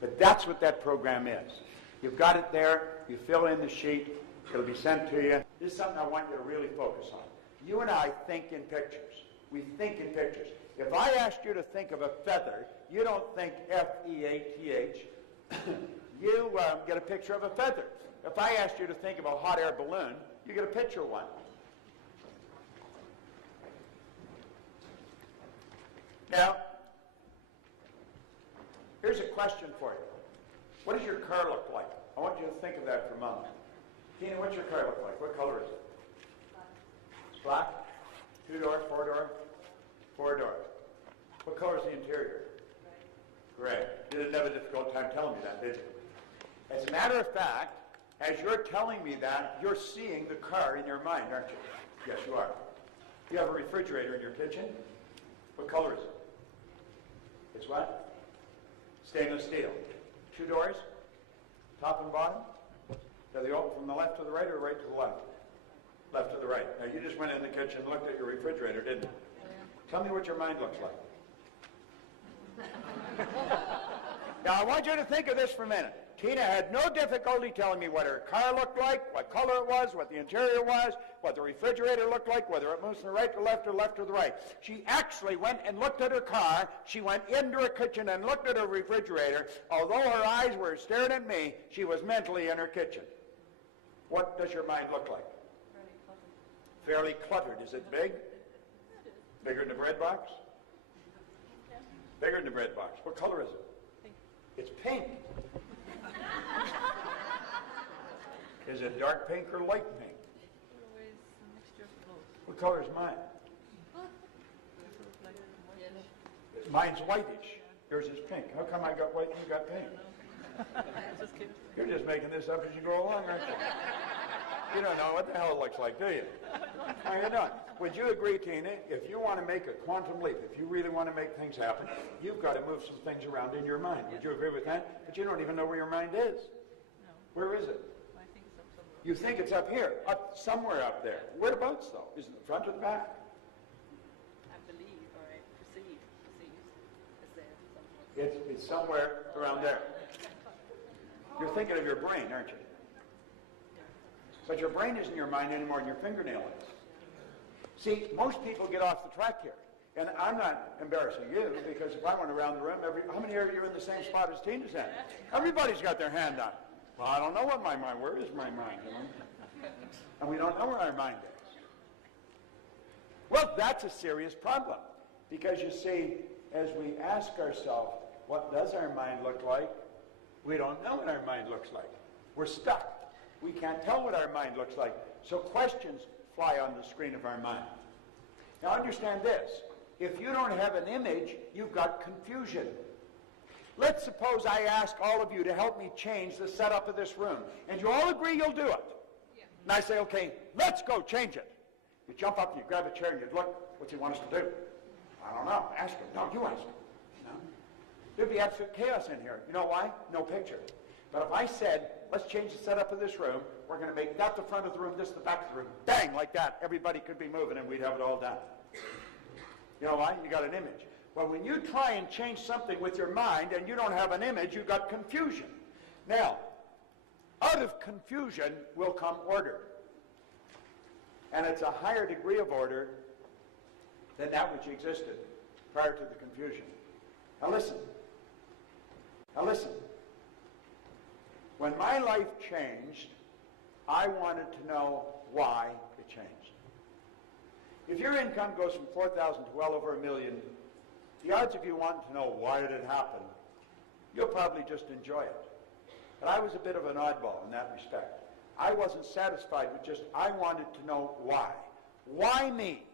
But that's what that program is. You've got it there. You fill in the sheet. It'll be sent to you. This is something I want you to really focus on. You and I think in pictures. We think in pictures. If I asked you to think of a feather, you don't think F-E-A-T-H. You get a picture of a feather. If I asked you to think of a hot air balloon, you get a picture of one. Now, here's a question for you. What does your car look like? I want you to think of that for a moment. Tina, what's your car look like? What color is it? Black. 2-door, 4-door? 4-door. What color is the interior? Gray. You didn't have a difficult time telling me that, did you? As a matter of fact, as you're telling me that, you're seeing the car in your mind, aren't you? Yes, you are. You have a refrigerator in your kitchen. What color is it? It's what? Stainless steel. 2 doors? Top and bottom? Are they open from the left to the right or right to the left? Left to the right. Now, you just went in the kitchen and looked at your refrigerator, didn't you? Tell me what your mind looks like. Now, I want you to think of this for a minute. Tina had no difficulty telling me what her car looked like, what color it was, what the interior was, what the refrigerator looked like, whether it moves from the right to left or left to the right. She actually went and looked at her car. She went into her kitchen and looked at her refrigerator. Although her eyes were staring at me, she was mentally in her kitchen. What does your mind look like? Fairly cluttered. Is it big? Bigger than the bread box? Bigger than the bread box. What color is it? Pink. It's pink. Is it dark pink or light pink? Always a mixture of both. What color is mine? Mine's whitish. Yours is pink. How come I got white and you got pink? Just kidding. You're just making this up as you go along, aren't you? You don't know what the hell it looks like, do you? No, you don't. Would you agree, Tina, if you want to make a quantum leap, if you really want to make things happen, you've got to move some things around in your mind. Would you agree with that? But you don't even know where your mind is. No, Where is it? I think it's up somewhere. You think it's up here, up somewhere up there. Whereabouts, though? Is it the front or the back? I believe, or I perceive, it's there somewhere. It's somewhere around there. You're thinking of your brain, aren't you? But your brain isn't your mind anymore, and your fingernail is. See, most people get off the track here. And I'm not embarrassing you, because if I went around the room, how many of you are in the same spot as Tina's in? Everybody's got their hand up. Well, I don't know what my mind, where is my mind? You know? And we don't know where our mind is. Well, that's a serious problem. Because you see, as we ask ourselves, what does our mind look like? We don't know what our mind looks like. We're stuck. We can't tell what our mind looks like. So questions fly on the screen of our mind. Now understand this. If you don't have an image, you've got confusion. Let's suppose I ask all of you to help me change the setup of this room. And you all agree you'll do it. Yeah. And I say, okay, let's go change it. You jump up, you grab a chair, and you look, what's he want us to do? I don't know. Ask him. No, you ask him. No? There'd be absolute chaos in here. You know why? No picture. But if I said, let's change the setup of this room, we're going to make that the front of the room, this the back of the room. Bang, like that. Everybody could be moving and we'd have it all done. You know why? You got an image. Well, when you try and change something with your mind and you don't have an image, you've got confusion. Now, out of confusion will come order. And it's a higher degree of order than that which existed prior to the confusion. Now listen. Now listen. When my life changed, I wanted to know why it changed. If your income goes from 4,000 to well over $1 million, the odds of you wanting to know why did it happen, you'll probably just enjoy it. But I was a bit of an oddball in that respect. I wasn't satisfied with just, I wanted to know why. Why me?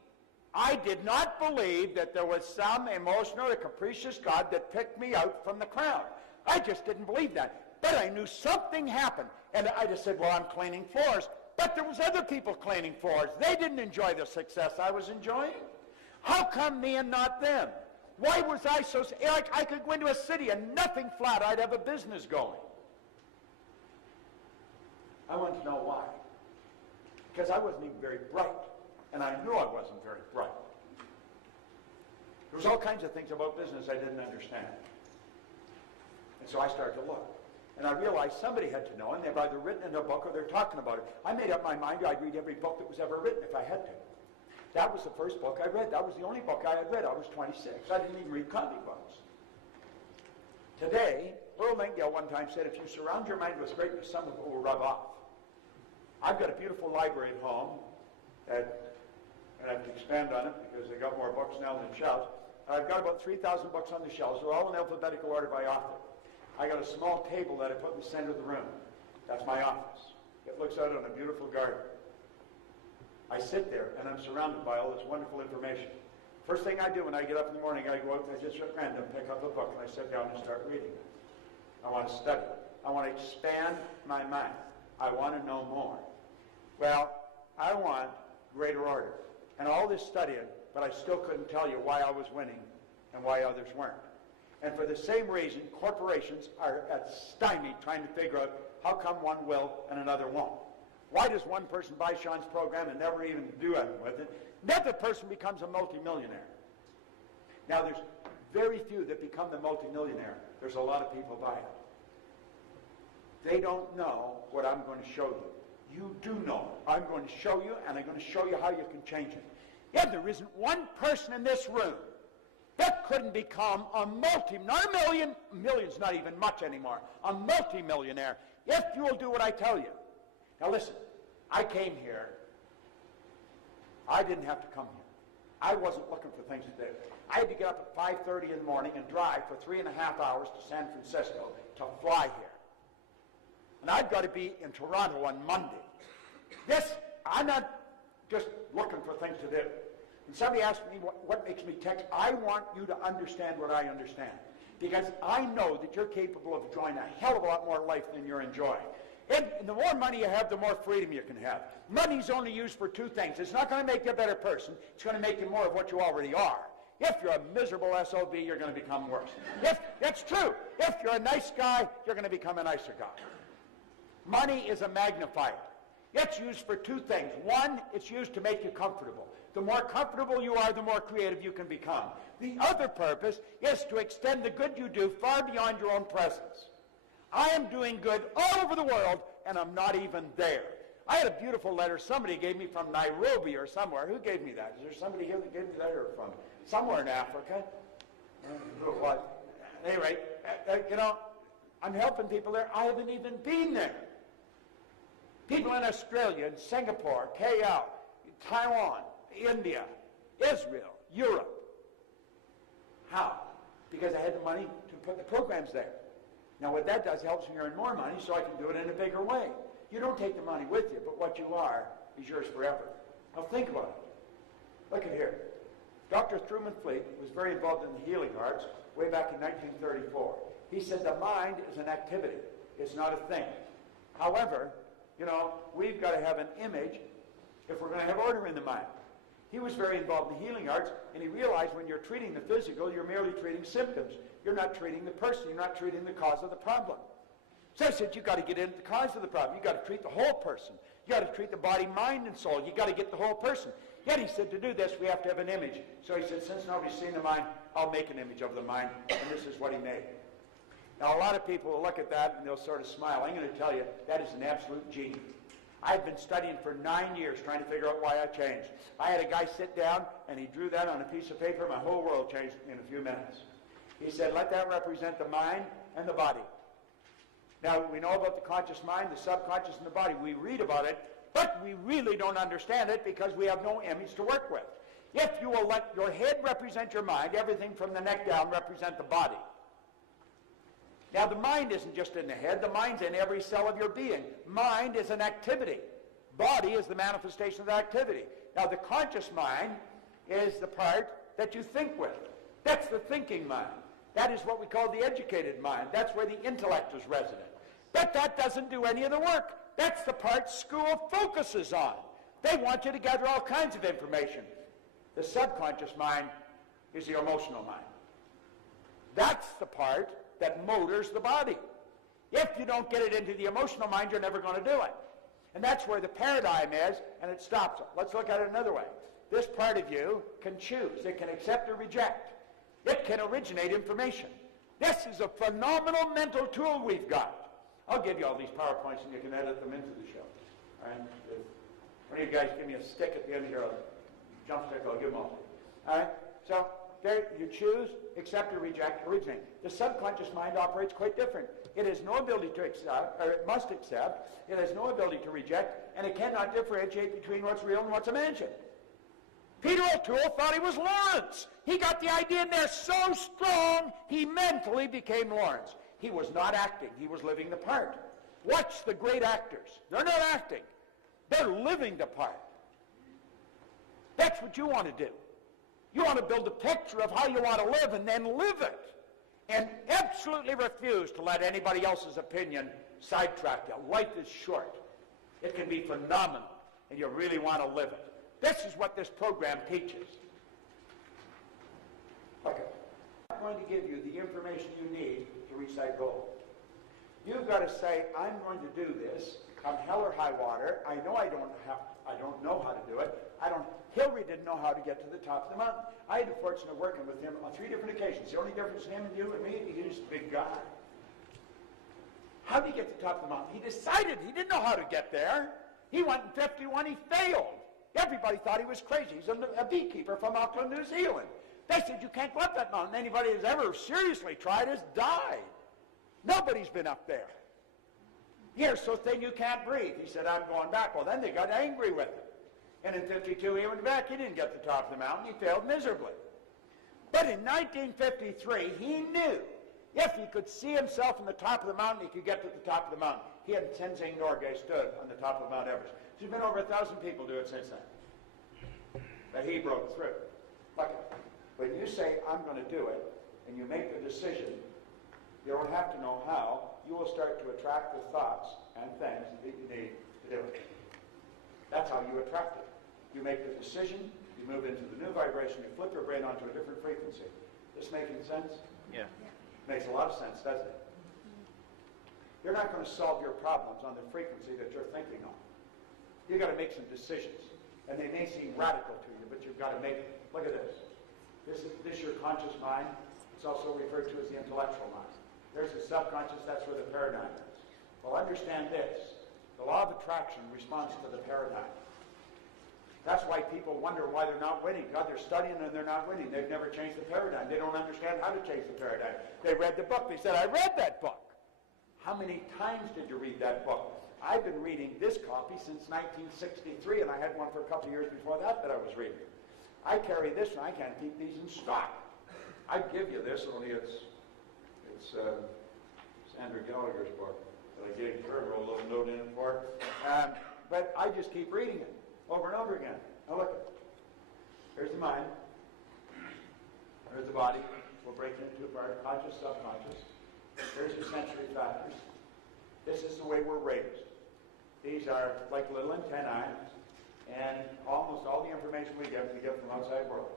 I did not believe that there was some emotional or capricious God that picked me out from the crowd. I just didn't believe that. But I knew something happened. And I just said, well, I'm cleaning floors. But there was other people cleaning floors. They didn't enjoy the success I was enjoying. How come me and not them? Why was I so... Like I could go into a city and nothing flat. I'd have a business going. I wanted to know why. Because I wasn't even very bright. And I knew I wasn't very bright. There was all kinds of things about business I didn't understand. And so I started to look. And I realized somebody had to know, and they've either written in a book or they're talking about it. I made up my mind I'd read every book that was ever written if I had to. That was the first book I read. That was the only book I had read. I was 26. I didn't even read comic books. Today, Earl Nightingale one time said, if you surround your mind with greatness, some of it will rub off. I've got a beautiful library at home, and I have to expand on it because they got more books now than shelves. I've got about 3,000 books on the shelves. They're all in alphabetical order by author. I got a small table that I put in the center of the room. That's my office. It looks out on a beautiful garden. I sit there and I'm surrounded by all this wonderful information. First thing I do when I get up in the morning, I go out and I just at random pick up a book and I sit down and start reading it. I want to study it. I want to expand my mind. I want to know more. Well, I want greater order. And all this studying, but I still couldn't tell you why I was winning and why others weren't. And for the same reason, corporations are at stymied trying to figure out how come one will and another won't. Why does one person buy Sean's program and never even do anything with it? Another person becomes a multimillionaire. Now, there's very few that become the multimillionaire. There's a lot of people by it. They don't know what I'm going to show you. You do know it. I'm going to show you, and I'm going to show you how you can change it. Yeah, there isn't one person in this room that couldn't become a not a million, million's not even much anymore, a multimillionaire, if you will do what I tell you. Now listen, I came here. I didn't have to come here. I wasn't looking for things to do. I had to get up at 5:30 in the morning and drive for 3.5 hours to San Francisco to fly here. And I've got to be in Toronto on Monday. I'm not just looking for things to do. And somebody asked me what makes me text. I want you to understand what I understand. Because I know that you're capable of enjoying a hell of a lot more life than you're enjoying. And the more money you have, the more freedom you can have. Money's only used for two things. It's not going to make you a better person. It's going to make you more of what you already are. If you're a miserable SOB, you're going to become worse. It's true. If you're a nice guy, you're going to become a nicer guy. Money is a magnifier. It's used for two things. One, it's used to make you comfortable. The more comfortable you are, the more creative you can become. The other purpose is to extend the good you do far beyond your own presence. I am doing good all over the world, and I'm not even there. I had a beautiful letter somebody gave me from Nairobi or somewhere. Who gave me that? Is there somebody here that gave me that, or from somewhere in Africa? Anyway, I'm helping people there. I haven't even been there. People in Australia, in Singapore, KL, Taiwan, India, Israel, Europe. How? Because I had the money to put the programs there. Now what that does helps me earn more money so I can do it in a bigger way. You don't take the money with you, but what you are is yours forever. Now think about it. Look at here. Dr. Truman Fleet was very involved in the healing arts way back in 1934. He said the mind is an activity. It's not a thing. However, we've got to have an image if we're going to have order in the mind. He was very involved in the healing arts, and he realized when you're treating the physical, you're merely treating symptoms. You're not treating the person. You're not treating the cause of the problem. So I said, you've got to get into the cause of the problem. You've got to treat the whole person. You've got to treat the body, mind, and soul. You've got to get the whole person. Yet he said, to do this, we have to have an image. So he said, since nobody's seen the mind, I'll make an image of the mind, and this is what he made. Now, a lot of people will look at that, and they'll sort of smile. I'm going to tell you, that is an absolute genius. I've been studying for 9 years trying to figure out why I changed. I had a guy sit down, and he drew that on a piece of paper. My whole world changed in a few minutes. He said, let that represent the mind and the body. Now, we know about the conscious mind, the subconscious, and the body. We read about it, but we really don't understand it because we have no image to work with. If you will let your head represent your mind, everything from the neck down represent the body. Now, the mind isn't just in the head. The mind's in every cell of your being. Mind is an activity. Body is the manifestation of the activity. Now, the conscious mind is the part that you think with. That's the thinking mind. That is what we call the educated mind. That's where the intellect is resident. But that doesn't do any of the work. That's the part school focuses on. They want you to gather all kinds of information. The subconscious mind is the emotional mind. That's the part that motors the body. If you don't get it into the emotional mind, you're never going to do it. And that's where the paradigm is, and it stops it. Let's look at it another way. This part of you can choose. It can accept or reject. It can originate information. This is a phenomenal mental tool we've got. I'll give you all these PowerPoints and you can edit them into the show. All right? If one of you guys give me a stick at the end of your jump stick, I'll give them all to you. All right? So there you choose, accept or reject, originate. The subconscious mind operates quite different. It has no ability to accept, or it must accept. It has no ability to reject, and it cannot differentiate between what's real and what's imagined. Peter O'Toole thought he was Lawrence. He got the idea in there so strong, he mentally became Lawrence. He was not acting. He was living the part. Watch the great actors. They're not acting. They're living the part. That's what you want to do. You want to build a picture of how you want to live and then live it. And absolutely refuse to let anybody else's opinion sidetrack you. Life is short. It can be phenomenal, and you really want to live it. This is what this program teaches. Okay. I'm going to give you the information you need to reach that goal. You've got to say, I'm going to do this, come hell or high water. I know I don't know how to do it. Hillary didn't didn't know how to get to the top of the mountain. I had the fortune of working with him on 3 different occasions. The only difference in him and you and me, he was a big guy. How did he get to the top of the mountain? He decided he didn't know how to get there. He went in 51, he failed. Everybody thought he was crazy. He's a beekeeper from Auckland, New Zealand. They said, you can't go up that mountain. Anybody who's ever seriously tried has died. Nobody's been up there. You're so thin you can't breathe. He said, I'm going back. Well, then they got angry with him. And in 52, he went back. He didn't get to the top of the mountain. He failed miserably. But in 1953, he knew if he could see himself on the top of the mountain, he could get to the top of the mountain. He and Tenzing Norgay stood on the top of Mount Everest. There's been over 1,000 people do it since then. But he broke through. Look, when you say, I'm going to do it, and you make the decision, you don't have to know how, you will start to attract the thoughts and things that you need to do it. That's how you attract it. You make the decision, you move into the new vibration, you flip your brain onto a different frequency. This making sense? Yeah. Makes a lot of sense, doesn't it? You're not going to solve your problems on the frequency that you're thinking on. You've got to make some decisions. And they may seem radical to you, but you've got to make, look at this. This is your conscious mind. It's also referred to as the intellectual mind. There's the subconscious, that's where the paradigm is. Well, understand this. The law of attraction responds to the paradigm. That's why people wonder why they're not winning. God, they're studying and they're not winning. They've never changed the paradigm. They don't understand how to change the paradigm. They read the book. They said, I read that book. How many times did you read that book? I've been reading this copy since 1963, and I had one for a couple of years before that I was reading. I carry this, and I can't keep these in stock. I'd give you this, only it's Andrew Gallagher's book that I gave her a little note in it for. But I just keep reading it over and over again. Now look, here's the mind. There's the body. We'll break it into two parts, conscious, subconscious. There's the sensory factors. This is the way we're raised. These are like little antennae, and almost all the information we get from outside world.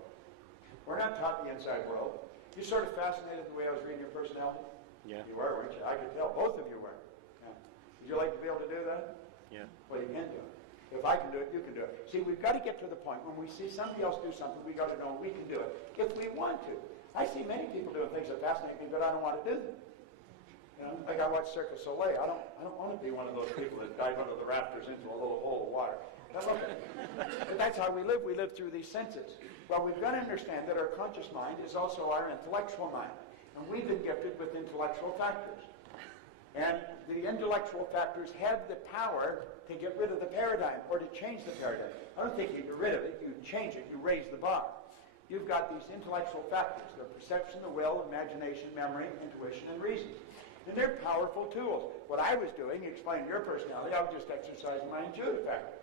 We're not taught the inside world. You sort of fascinated the way I was reading your personality? Yeah. You were, weren't you? I could tell. Both of you were. Yeah. Would you like to be able to do that? Yeah. Well, you can do it. If I can do it, you can do it. See, we've got to get to the point when we see somebody else do something, we've got to know we can do it if we want to. I see many people doing things that fascinate me, but I don't want to do them. You know, like I watch Cirque du Soleil. I don't want to be one of those people that dive under the rafters into a little hole of water. But that's how we live. We live through these senses. Well, we've got to understand that our conscious mind is also our intellectual mind. And we've been gifted with intellectual factors. And the intellectual factors have the power to get rid of the paradigm or to change the paradigm. I don't think you get rid of it. You change it. You raise the bar. You've got these intellectual factors. The perception, the will, imagination, memory, intuition, and reason. And they're powerful tools. What I was doing, explaining your personality, I was just exercising my intuitive factor.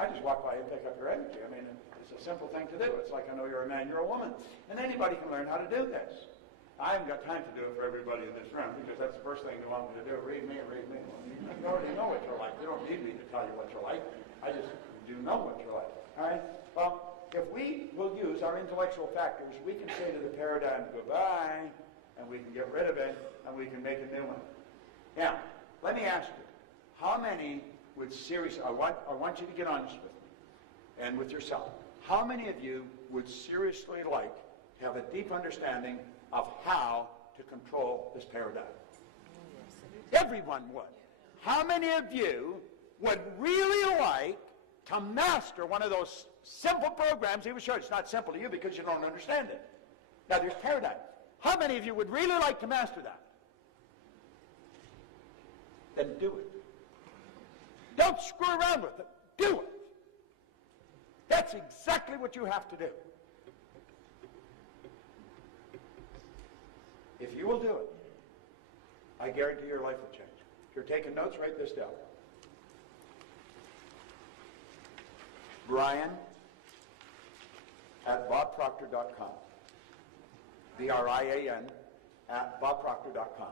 I just walk by and pick up your energy. I mean, it's a simple thing to do. It's like I know you're a man, you're a woman. And anybody can learn how to do this. I haven't got time to do it for everybody in this room because that's the first thing they want me to do. Read me and read me. Well, you already know what you're like. You don't need me to tell you what you're like. I just do know what you're like. All right? Well, if we will use our intellectual factors, we can say to the paradigm, goodbye, and we can get rid of it, and we can make a new one. Now, let me ask you, how many would seriously, I want you to get honest with me and with yourself. How many of you would seriously like to have a deep understanding of how to control this paradigm? Everyone would. How many of you would really like to master one of those simple programs he was showing? It's not simple to you because you don't understand it. Now there's paradigm. How many of you would really like to master that? Then do it. Don't screw around with it. Do it. That's exactly what you have to do. If you will do it, I guarantee your life will change. If you're taking notes, write this down. Brian at bobproctor.com. BRIAN at bobproctor.com.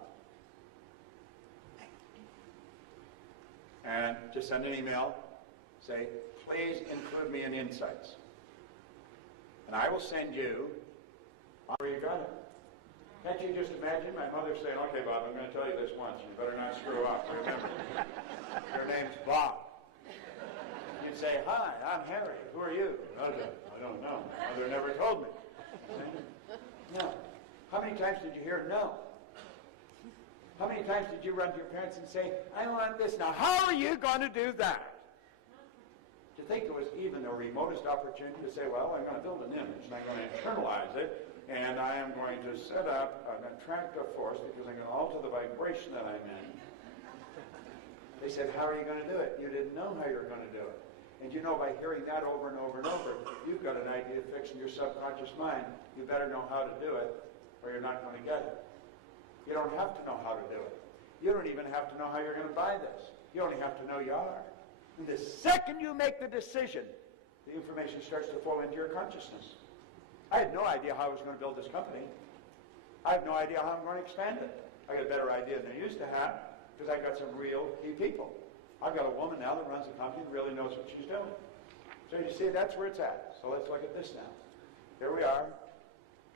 And just send an email. Say, please include me in insights. And I will send you, where you got it. Can't you just imagine my mother saying, okay, Bob, I'm going to tell you this once. You better not screw up. Remember, your name's Bob. You'd say, hi, I'm Harry. Who are you? I don't know. Mother never told me. No. How many times did you hear no? How many times did you run to your parents and say, I want this now? How are you going to do that? To think there was even the remotest opportunity to say, well, I'm going to build an image and I'm going to internalize it and I am going to set up an attractive force because I'm going to alter the vibration that I'm in. They said, how are you going to do it? You didn't know how you were going to do it. And you know, by hearing that over and over and over, if you've got an idea fixed in your subconscious mind, you better know how to do it or you're not going to get it. You don't have to know how to do it. You don't even have to know how you're going to buy this. You only have to know you are. And the second you make the decision, the information starts to flow into your consciousness. I had no idea how I was going to build this company. I have no idea how I'm going to expand it. I got a better idea than I used to have because I got some real key people. I've got a woman now that runs the company and really knows what she's doing. So you see, that's where it's at. So let's look at this now. Here we are,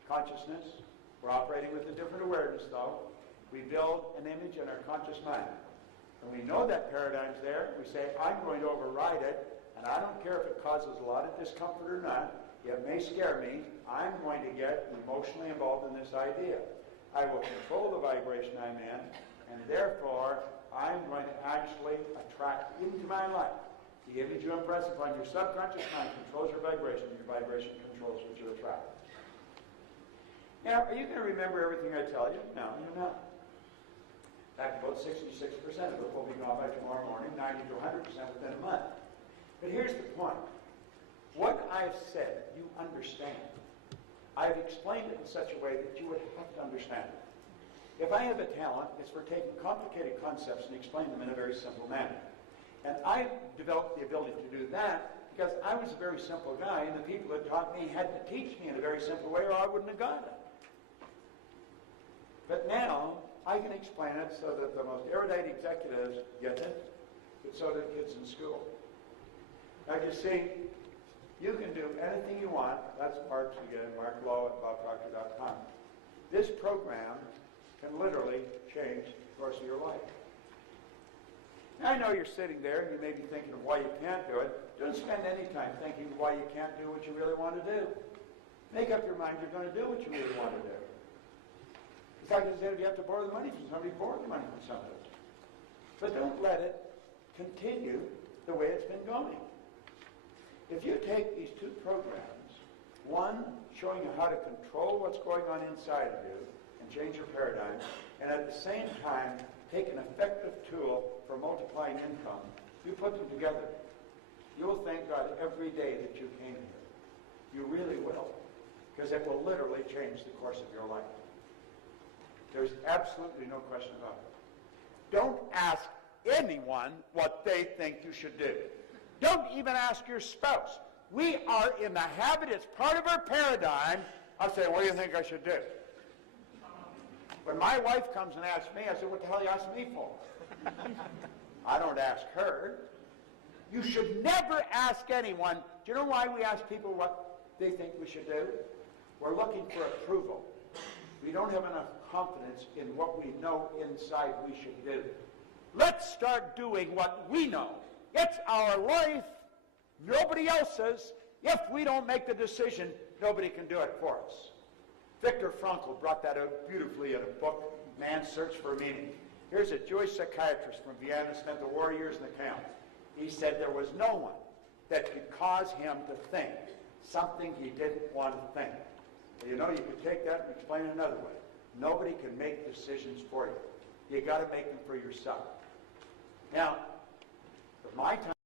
consciousness. We're operating with a different awareness, though. We build an image in our conscious mind. And we know that paradigm's there. We say, I'm going to override it, and I don't care if it causes a lot of discomfort or not. It may scare me. I'm going to get emotionally involved in this idea. I will control the vibration I'm in, and therefore, I'm going to actually attract into my life. The image you impress upon your subconscious mind controls your vibration, and your vibration controls what you attract. Now, are you going to remember everything I tell you? No, you're not. In fact, about 66% of it will be gone by tomorrow morning, 90 to 100% within a month. But here's the point. What I've said, you understand. I've explained it in such a way that you would have to understand it. If I have a talent, it's for taking complicated concepts and explaining them in a very simple manner. And I developed the ability to do that because I was a very simple guy, and the people that taught me had to teach me in a very simple way, or I wouldn't have got it. But now, I can explain it so that the most erudite executives get it, but so do kids in school. Now, you see, you can do anything you want. That's Mark's again, Mark Lowe at BobProctor.com. This program can literally change the course of your life. Now, I know you're sitting there and you may be thinking of why you can't do it. Don't spend any time thinking why you can't do what you really want to do. Make up your mind you're going to do what you really want to do. It's like I said, if you have to borrow the money from somebody, borrow the money from somebody. But don't let it continue the way it's been going. If you take these two programs, one showing you how to control what's going on inside of you and change your paradigm, and at the same time take an effective tool for multiplying income, you put them together, you'll thank God every day that you came here. You really will, because it will literally change the course of your life. There's absolutely no question about it. Don't ask anyone what they think you should do. Don't even ask your spouse. We are in the habit, it's part of our paradigm, of saying, what do you think I should do? When my wife comes and asks me, I say, what the hell are you asking me for? I don't ask her. You should never ask anyone. Do you know why we ask people what they think we should do? We're looking for approval. We don't have enough confidence in what we know inside we should do. Let's start doing what we know. It's our life, nobody else's. If we don't make the decision, nobody can do it for us. Viktor Frankl brought that out beautifully in a book, Man's Search for Meaning. Here's a Jewish psychiatrist from Vienna, spent the war years in the camp. He said there was no one that could cause him to think something he didn't want to think. Well, you know, you could take that and explain it another way. Nobody can make decisions for you. You got to make them for yourself. Now, my time